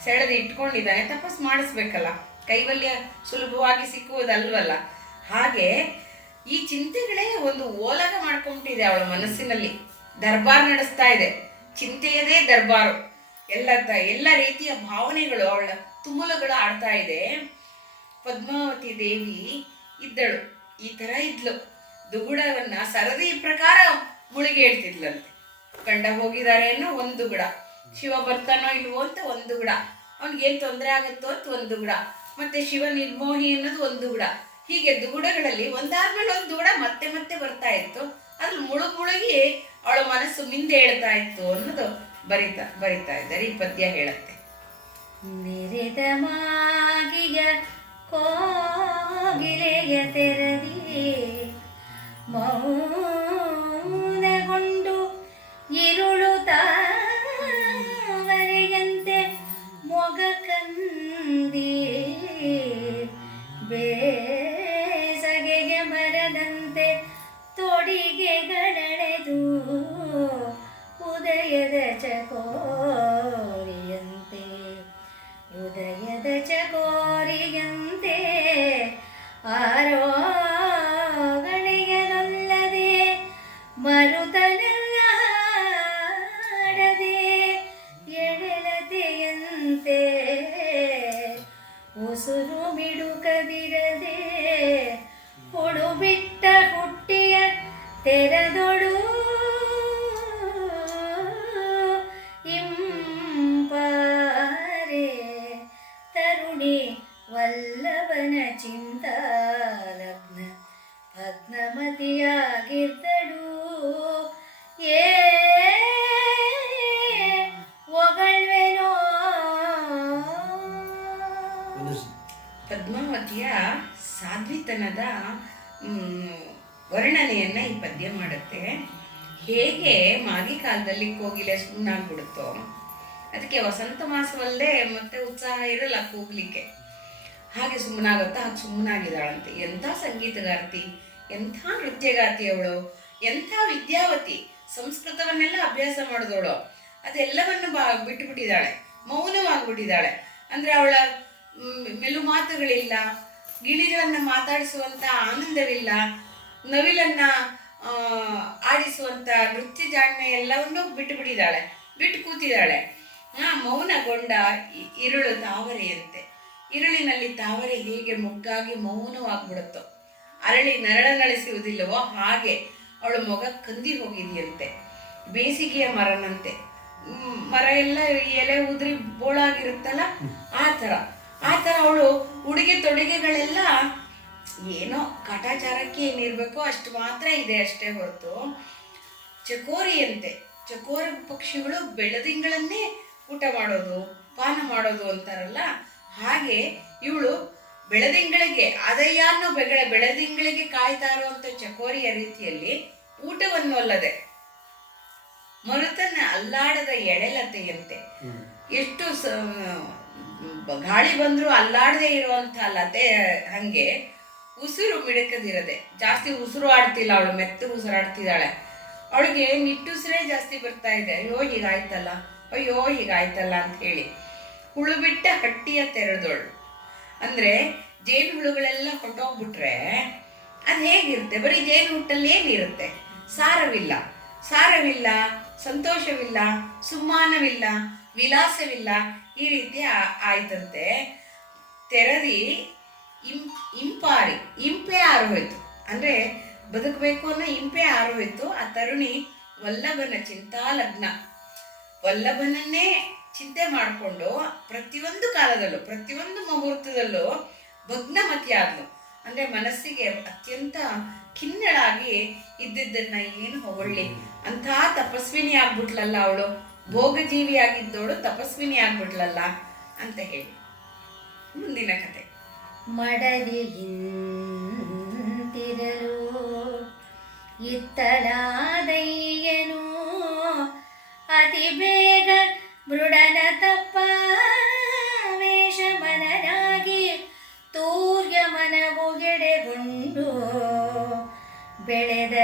ಸೆಳೆದು ಇಟ್ಕೊಂಡಿದ್ದಾನೆ. ತಪಸ್ ಮಾಡಿಸ್ಬೇಕಲ್ಲ, ಕೈವಲ್ಯ ಸುಲಭವಾಗಿ ಸಿಕ್ಕುವುದಲ್ವಲ್ಲ. ಹಾಗೆ ಈ ಚಿಂತೆಗಳೇ ಒಂದು ಓಲಗ ಮಾಡ್ಕೊಂಬಿಟ್ಟಿದೆ ಅವಳ ಮನಸ್ಸಿನಲ್ಲಿ. ದರ್ಬಾರ್ ನಡೆಸ್ತಾ ಇದೆ, ಚಿಂತೆಯದೇ ದರ್ಬಾರು. ಎಲ್ಲ ರೀತಿಯ ಭಾವನೆಗಳು ಅವಳ ತುಮುಲಗಳು ಆಡ್ತಾ ಇದೆ. ಪದ್ಮಾವತಿ ದೇವಿ ಇದ್ದಳು, ಈ ತರ ಇದ್ಲು. ದುಗುಡವನ್ನ ಸರದಿ ಪ್ರಕಾರ ಮುಳುಗಿ ಹೇಳ್ತಿದ್ಲಂತೆ. ಗಂಡ ಹೋಗಿದ್ದಾರೆ ಅನ್ನೋ ಒಂದು ದುಗುಡ, ಶಿವ ಬರ್ತಾನೋ ಇಲ್ವೋ ಅಂತ ಒಂದು ದುಗುಡ, ಅವ್ನಿಗೇನು ತೊಂದರೆ ಆಗುತ್ತೋ ಅಂತ ಒಂದು ದುಗುಡ, ಮತ್ತೆ ಶಿವ ನಿರ್ಮೋಹಿ ಅನ್ನೋದು ಒಂದು ದುಗುಡ. ಹೀಗೆ ದುಗುಡಗಳಲ್ಲಿ ಒಂದಾದ್ಮೇಲೆ ಒಂದು ದುಗುಡ ಮತ್ತೆ ಮತ್ತೆ ಬರ್ತಾ ಇತ್ತು. ಅದ್ರಲ್ಲಿ ಮುಳುಗಿ ಅವಳ ಮನಸ್ಸು ಮಿಂದೆ ಹೇಳ್ತಾ ಇತ್ತು ಅನ್ನೋದು ಬರಿತಾ ಇದ್ದಾರೆ. ಈ ಪದ್ಯ ಹೇಳುತ್ತೆ. ನೆರೆದ ಮಾಗಿಯ ಕೋಗಿಲೆಯ ತೆರದಿ ಮೌನಗೊಂಡು ಇರುಳು ತಾವರೆಯಂತೆ ಮೊಗ ಕಂದಿ ಬೇಸಗೆಯ ಮರದಂತೆ ತೊಡಿಗೆಗಳೆಳೆದು ಉದಯದ ಚಕೋರಿಯಂತೆ ಆರೋಗಳೆಯಲೊಲ್ಲದೆ ಮರುತನಲ್ಲಾಡದೆ ಎಳೆಲತೆಯಂತೆ ಉಸುರು ಮಿಡುಕದಿರದೆ ಹುಡು ಬಿಟ್ಟ ಹುಟ್ಟಿಯ ತೆರೆದೊಳು ಇಂಪಾರೆ ತರುಣಿ ವಲ್ಲಭನ ಚಿಂತಾಲಗ್ನ ಭಗ್ನಮತಿಯಾಗಿದ್ದಳು. ಒಗಳ್ವೆನೋ. ಪದ್ಮಾವತಿಯ ಸಾಧ್ವಿತನದ ವರ್ಣನೆಯನ್ನ ಈ ಪದ್ಯ ಮಾಡುತ್ತೆ. ಹೇಗೆ ಮಾಗಿ ಕಾಲದಲ್ಲಿ ಕೋಗಿಲೆ ಸುಮ್ಮನಾಗ್ಬಿಡುತ್ತೋ, ಅದಕ್ಕೆ ವಸಂತ ಮಾಸವಲ್ಲದೆ ಮತ್ತೆ ಉತ್ಸಾಹ ಇರಲ್ಲ ಕೂಗ್ಲಿಕ್ಕೆ, ಹಾಗೆ ಸುಮ್ಮನಾಗುತ್ತಾ ಹಾಗೆ ಸುಮ್ಮನಾಗಿದ್ದಾಳಂತೆ. ಎಂಥ ಸಂಗೀತಗಾರ್ತಿ, ಎಂಥ ನೃತ್ಯಗಾರ್ತಿ ಅವಳು, ಎಂಥ ವಿದ್ಯಾವತಿ. ಸಂಸ್ಕೃತವನ್ನೆಲ್ಲ ಅಭ್ಯಾಸ ಮಾಡಿದವಳು. ಅದೆಲ್ಲವನ್ನು ಬಿಟ್ಟುಬಿಟ್ಟಿದ್ದಾಳೆ, ಮೌನವಾಗಿಬಿಟ್ಟಿದ್ದಾಳೆ. ಅಂದ್ರೆ ಅವಳ ಮೆಲು ಮಾತುಗಳಿಲ್ಲ, ಗಿಳಿಗಳನ್ನ ಮಾತಾಡಿಸುವಂತ ಆನಂದವಿಲ್ಲ, ನವಿಲನ್ನ ಆಡಿಸುವಂತ ನೃತ್ಯ ಜಾಣ್ಮೆ ಎಲ್ಲವನ್ನೂ ಬಿಟ್ಟುಬಿಟ್ಟಿದ್ದಾಳೆ, ಬಿಟ್ಟು ಕೂತಿದ್ದಾಳೆ. ಮೌನಗೊಂಡ ಇರುಳು ತಾವರೆಯಂತೆ. ಇರುಳಿನಲ್ಲಿ ತಾವರೆ ಹೇಗೆ ಮೊಗ್ಗಾಗಿ ಮೌನವಾಗ್ಬಿಡುತ್ತೋ, ಅರಳಿ ನರಳನಳಿಸುವುದಿಲ್ಲವೋ ಹಾಗೆ ಅವಳು ಮೊಗ ಕಂದಿ ಹೋಗಿದೆಯಂತೆ. ಬೇಸಿಗೆಯ ಮರನಂತೆ, ಮರ ಎಲ್ಲ ಎಲೆ ಉದುರಿ ಬೋಳಾಗಿರುತ್ತಲ್ಲ, ಆ ಥರ ಅವಳು ಉಡುಗೆ ತೊಡುಗೆಗಳೆಲ್ಲ ಏನೋ ಕಾಟಾಚಾರಕ್ಕೆ ಏನಿರ್ಬೇಕೋ ಅಷ್ಟು ಮಾತ್ರ ಇದೆ ಅಷ್ಟೇ ಹೊರತು, ಚಕೋರಿಯಂತೆ. ಚಕೋರ ಪಕ್ಷಿಗಳು ಬೆಳದಿಂಗಳನ್ನೇ ಊಟ ಮಾಡೋದು, ಪಾನ ಮಾಡೋದು ಅಂತಾರಲ್ಲ, ಹಾಗೆ ಇವಳು ಬೆಳದಿಂಗಳಿಗೆ ಅದಯ್ಯ ಅನ್ನೋ ಬೆಳದಿಂಗಳಿಗೆ ಕಾಯ್ತಾ ಇರುವಂತ ಚಕೋರಿಯ ರೀತಿಯಲ್ಲಿ ಊಟವನ್ನು ಅಲ್ಲದೆ ಮರುತನ್ನ ಅಲ್ಲಾಡದ ಎಳೆಲತೆಯಂತೆ. ಎಷ್ಟು ಗಾಳಿ ಬಂದರೂ ಅಲ್ಲಾಡದೆ ಇರುವಂತ ಲತೆ ಹಂಗೆ ಉಸಿರು ಮಿಡಕದಿರದೆ. ಜಾಸ್ತಿ ಉಸಿರು ಆಡ್ತಿಲ್ಲ ಅವಳು, ಮೆತ್ತ ಉಸಿರಾಡ್ತಿದ್ದಾಳೆ. ಅವಳಿಗೆ ನಿಟ್ಟುಸಿರೇ ಜಾಸ್ತಿ ಬರ್ತಾ ಇದೆ. ಅಯ್ಯೋ ಹೀಗಾಯ್ತಲ್ಲ ಅಂತ ಹೇಳಿ ಹುಳು ಬಿಟ್ಟ ಹಟ್ಟಿಯ ತೆರೆದೋಳು. ಅಂದ್ರೆ ಜೇನು ಹುಳುಗಳೆಲ್ಲ ಹೊಟ್ಟೋಗ್ಬಿಟ್ರೆ ಅದು ಹೇಗಿರುತ್ತೆ? ಬರೀ ಜೇನು ಹುಟ್ಟಲ್ಲಿ ಏನಿರುತ್ತೆ? ಸಾರವಿಲ್ಲ, ಸಂತೋಷವಿಲ್ಲ, ಸುಮ್ಮಾನವಿಲ್ಲ, ವಿಲಾಸವಿಲ್ಲ, ಈ ರೀತಿ ಆಯ್ತಂತೆ. ತೆರದಿ ಇಂಪೆ ಆರೋಯ್ತು. ಅಂದ್ರೆ ಬದುಕಬೇಕು ಅನ್ನೋ ಇಂಪೆ ಆರೋಯ್ತು. ಆ ತರುಣಿ ವಲ್ಲಭನ ಚಿಂತಾಲಗ್ನ, ವಲ್ಲಭನನ್ನೇ ಚಿಂತೆ ಮಾಡಿಕೊಂಡು ಪ್ರತಿಯೊಂದು ಕಾಲದಲ್ಲೂ ಪ್ರತಿಯೊಂದು ಮುಹೂರ್ತದಲ್ಲೂ ಭಗ್ನಮತಿ ಆದ್ಲು. ಅಂದ್ರೆ ಮನಸ್ಸಿಗೆ ಅತ್ಯಂತ ಖಿನ್ನಳಾಗಿ ಇದ್ದಿದ್ದನ್ನ ಏನು ಹೊಗಳ್ಳಿ, ಅಂಥ ತಪಸ್ವಿನಿ ಆಗ್ಬಿಟ್ಲಲ್ಲ ಅವಳು. ಭೋಗಜೀವಿ ಆಗಿದ್ದವಳು ತಪಸ್ವಿನಿ ಆಗ್ಬಿಟ್ಲಲ್ಲ ಅಂತ ಹೇಳಿ ಮುಂದಿನ ಕತೆ. ಮಡದಿಯಿಂತಿರಲು ಇತ್ತಲಾದಯ್ಯನು ಅತಿ ಬೇಗ ಮೃಡನ ತಪ್ಪ ವೇಷಮನನಾಗಿ ತೂರ್ಯ ಮನವು ಎಡೆಗೊಂಡು ಬೆಳೆದ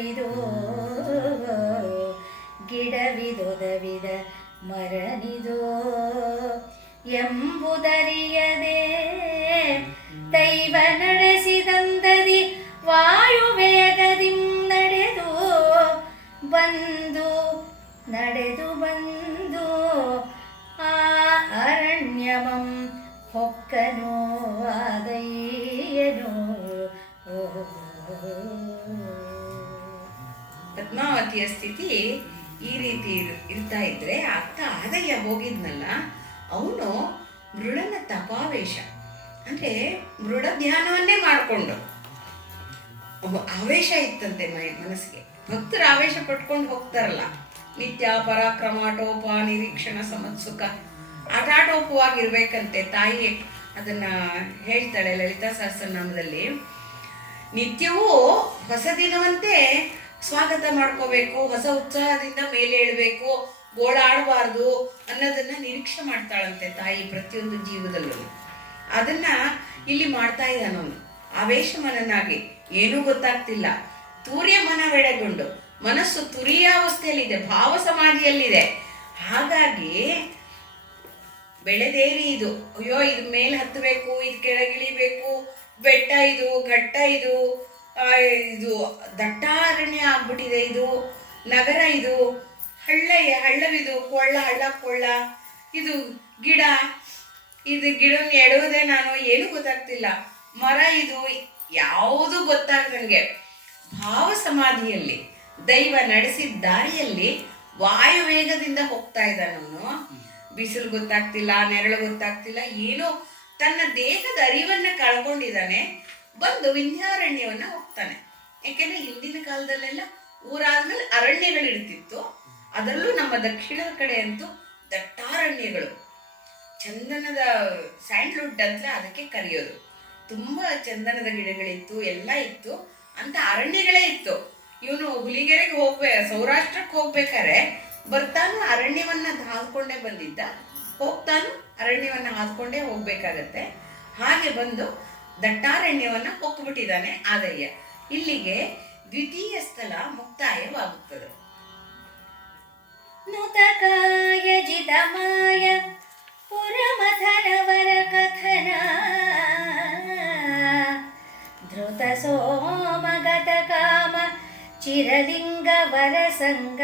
ಮರವಿದು ಗಿಡವಿದೊದವಿದ ಮರನಿದು ಎಂಬುದರಿಯದೆ ದೈವ ನಡೆಸಿದಂದದಿ ವಾಯುವೇಗದಿಂ ನಡೆದು ಬಂದು ಆ ಅರಣ್ಯಮಂ ಹೊಕ್ಕನೋ ಆದಯ್ಯನೋ. ಪದ್ಮಾವತಿಯ ಸ್ಥಿತಿ ಈ ರೀತಿ ಇರ್ತಾ ಇದ್ರೆ ಅತ್ತ ಆದಯ್ಯ ಹೋಗಿದ್ನಲ್ಲ, ಅವನು ಮೃಡನ ತಪಾವೇಶ ಅಂದರೆ ಮೃಡ ಧ್ಯಾನವನ್ನೇ ಮಾಡಿಕೊಂಡು ಆವೇಶ ಇತ್ತಂತೆ ಮನಸ್ಸಿಗೆ. ಭಕ್ತರು ಆವೇಶ ಪಟ್ಕೊಂಡು ಹೋಗ್ತಾರಲ್ಲ, ನಿತ್ಯ ಪರಾಕ್ರಮಾಟೋಪ ನಿರೀಕ್ಷಣ ಸಮತ್ಸುಖ ಆಟಾಟೋಪವಾಗಿರ್ಬೇಕಂತೆ. ತಾಯಿ ಅದನ್ನ ಹೇಳ್ತಾಳೆ ಲಲಿತಾ ಸಹಸ್ರನಾಮದಲ್ಲಿ. ನಿತ್ಯವೂ ಹೊಸ ದಿನವಂತೆ ಸ್ವಾಗತ ಮಾಡ್ಕೋಬೇಕು, ಹೊಸ ಉತ್ಸಾಹದಿಂದ ಮೇಲೆ ಏಳಬೇಕು, ಗೋಳಾಡಬಾರ್ದು ಅನ್ನೋದನ್ನ ನಿರೀಕ್ಷೆ ಮಾಡ್ತಾಳಂತೆ ತಾಯಿ ಪ್ರತಿಯೊಂದು ಜೀವದಲ್ಲೂ. ಅದನ್ನ ಇಲ್ಲಿ ಮಾಡ್ತಾ ಇದ್ದಾನವನು ಆವೇಶಮನನಾಗಿ. ಏನೂ ಗೊತ್ತಾಗ್ತಿಲ್ಲ, ತೂರ್ಯ ಮನವೆಡೆಗೊಂಡು ಮನಸ್ಸು ತುರಿಯಾವಸ್ಥೆಯಲ್ಲಿದೆ, ಭಾವ ಸಮಾಧಿಯಲ್ಲಿದೆ. ಹಾಗಾಗಿ ಬೆಳೆದೇರಿ ಇದು, ಅಯ್ಯೋ ಇದು ಮೇಲೆ ಹತ್ತಬೇಕು, ಇದು ಕೆಳಗಿಳಿಬೇಕು, ಬೆಟ್ಟ ಇದು, ಘಟ್ಟ ಇದು, ಇದು ದಟ್ಟಾರಣ್ಯ ಆಗ್ಬಿಟ್ಟಿದೆ, ಇದು ನಗರ, ಇದು ಹಳ್ಳವಿದು, ಹಳ್ಳ ಇದು ಗಿಡ, ಇದು ಗಿಡನ ಎಡುವುದೇ ನಾನು, ಏನು ಗೊತ್ತಾಗ್ತಿಲ್ಲ, ಮರ ಇದು ಯಾವುದು ಗೊತ್ತಾಗ್ದಂಗೆ ಭಾವ ಸಮಾಧಿಯಲ್ಲಿ ದೈವ ನಡೆಸಿದ ದಾರಿಯಲ್ಲಿ ವಾಯುವೇಗದಿಂದ ಹೋಗ್ತಾ ಇದ್ದಾನವನು. ಬಿಸಿಲು ಗೊತ್ತಾಗ್ತಿಲ್ಲ, ನೆರಳು ಗೊತ್ತಾಗ್ತಿಲ್ಲ, ಏನೋ ತನ್ನ ದೇಹದ ಅರಿವನ್ನ ಕಳ್ಕೊಂಡಿದ್ದಾನೆ. ಬಂದು ವಿಂಧ್ಯಾರಣ್ಯವನ್ನ ಹೋಗ್ತಾನೆ. ಯಾಕೆಂದ್ರೆ ಹಿಂದಿನ ಕಾಲದಲ್ಲೆಲ್ಲ ಊರಾದ್ಮೇಲೆ ಅರಣ್ಯಗಳಿರ್ತಿತ್ತು. ಅದರಲ್ಲೂ ನಮ್ಮ ದಕ್ಷಿಣದ ಕಡೆ ಅಂತೂ ದಟ್ಟಾರಣ್ಯಗಳು, ಚಂದನದ ಸ್ಯಾಂಡ್ಲ್ವುಡ್ ಅಂತ ಅದಕ್ಕೆ ಕರೆಯೋದು. ತುಂಬಾ ಚಂದನದ ಗಿಡಗಳಿತ್ತು, ಎಲ್ಲ ಇತ್ತು, ಅಂತ ಅರಣ್ಯಗಳೇ ಇತ್ತು. ಇವನು ಹುಲಿಗೆರೆಗೆ ಸೌರಾಷ್ಟ್ರಕ್ಕೆ ಹೋಗ್ಬೇಕಾರೆ ಬರ್ತಾನು ಅರಣ್ಯವನ್ನ ಹಾದ್ಕೊಂಡೇ ಬಂದಿದ್ದ, ಹೋಗ್ತಾನು ಅರಣ್ಯವನ್ನ ಹಾದ್ಕೊಂಡೇ ಹೋಗ್ಬೇಕಾಗತ್ತೆ. ಹಾಗೆ ಬಂದು ದಟ್ಟಾರಣ್ಯವನ್ನ ಹೊಕ್ಬಿಟ್ಟಿದ್ದಾನೆ ಆದಯ್ಯ. ಇಲ್ಲಿಗೆ ದ್ವಿತೀಯ ಸ್ಥಳ ಮುಕ್ತಾಯವಾಗುತ್ತದೆ. ನುತಕಾಯ ಜಿತಮಾಯ ಪುರಮಥನವರ ಕಥನ ಧೃತ ಸೋಮಗತ ಕಾಮ ಚಿರಲಿಂಗ ವರಸಂಗ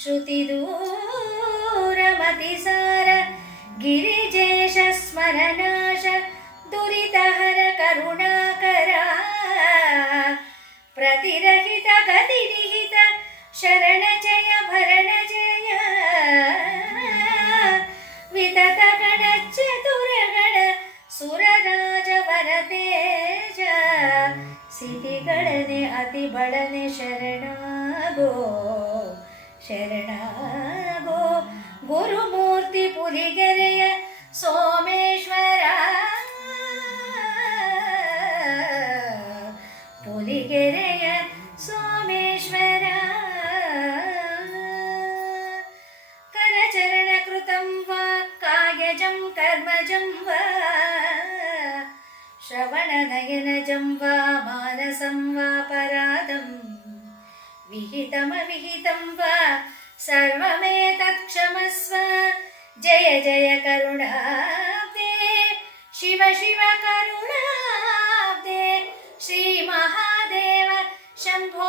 ಶ್ರುತಿ ದೂರಮತಿಸಾರ ಗಿರಿಜೇಶ ಸ್ಮರನಾಶ ದುರಿತಹರ ಕರುಣಾಕರ ಪ್ರತಿರಹಿತ ಗತಿನಿಹಿತ ಶರಣ ಜಯ ಭರಣ ಜಯ ವಿತತ ಗಣ ಚತುರಗಣ ಸುರರಾಜ ವರತೇಜ ಸಿಟಿಗಳನೆ ಅತಿ ಬಳನೆ ಶರಣಾಗೋ ಶರಣಾಗೋ ಗುರುಮೂರ್ತಿ ಪುಲಿಗೆರೆಯ ಸೋಮೇಶ್ವರ ಪುಲಿಗೆರೆಯ ಸೋಮೇಶ್ವರ ಕರಚರಣ ಕೃತಂ ವಾ ಕಾಯಜಂ ಕರ್ಮಜಂ ವಾ ಶ್ರವಣನಯನಜಂ ವಾ ಮಾನಸಂ ವಾ ಪರಾದಂ ವಿಹಿತಮವಿಹಿತಂ ವಾ ಸರ್ವಮೇತತ್ ಕ್ಷಮಸ್ವ ಜಯ ಜಯ ಕರುಣಾಬ್ಧೇ ಶಿವ ಶಿವ ಕರುಣಾಬ್ಧೇ ಶ್ರೀ ಮಹಾದೇವ ಶಂಭೋ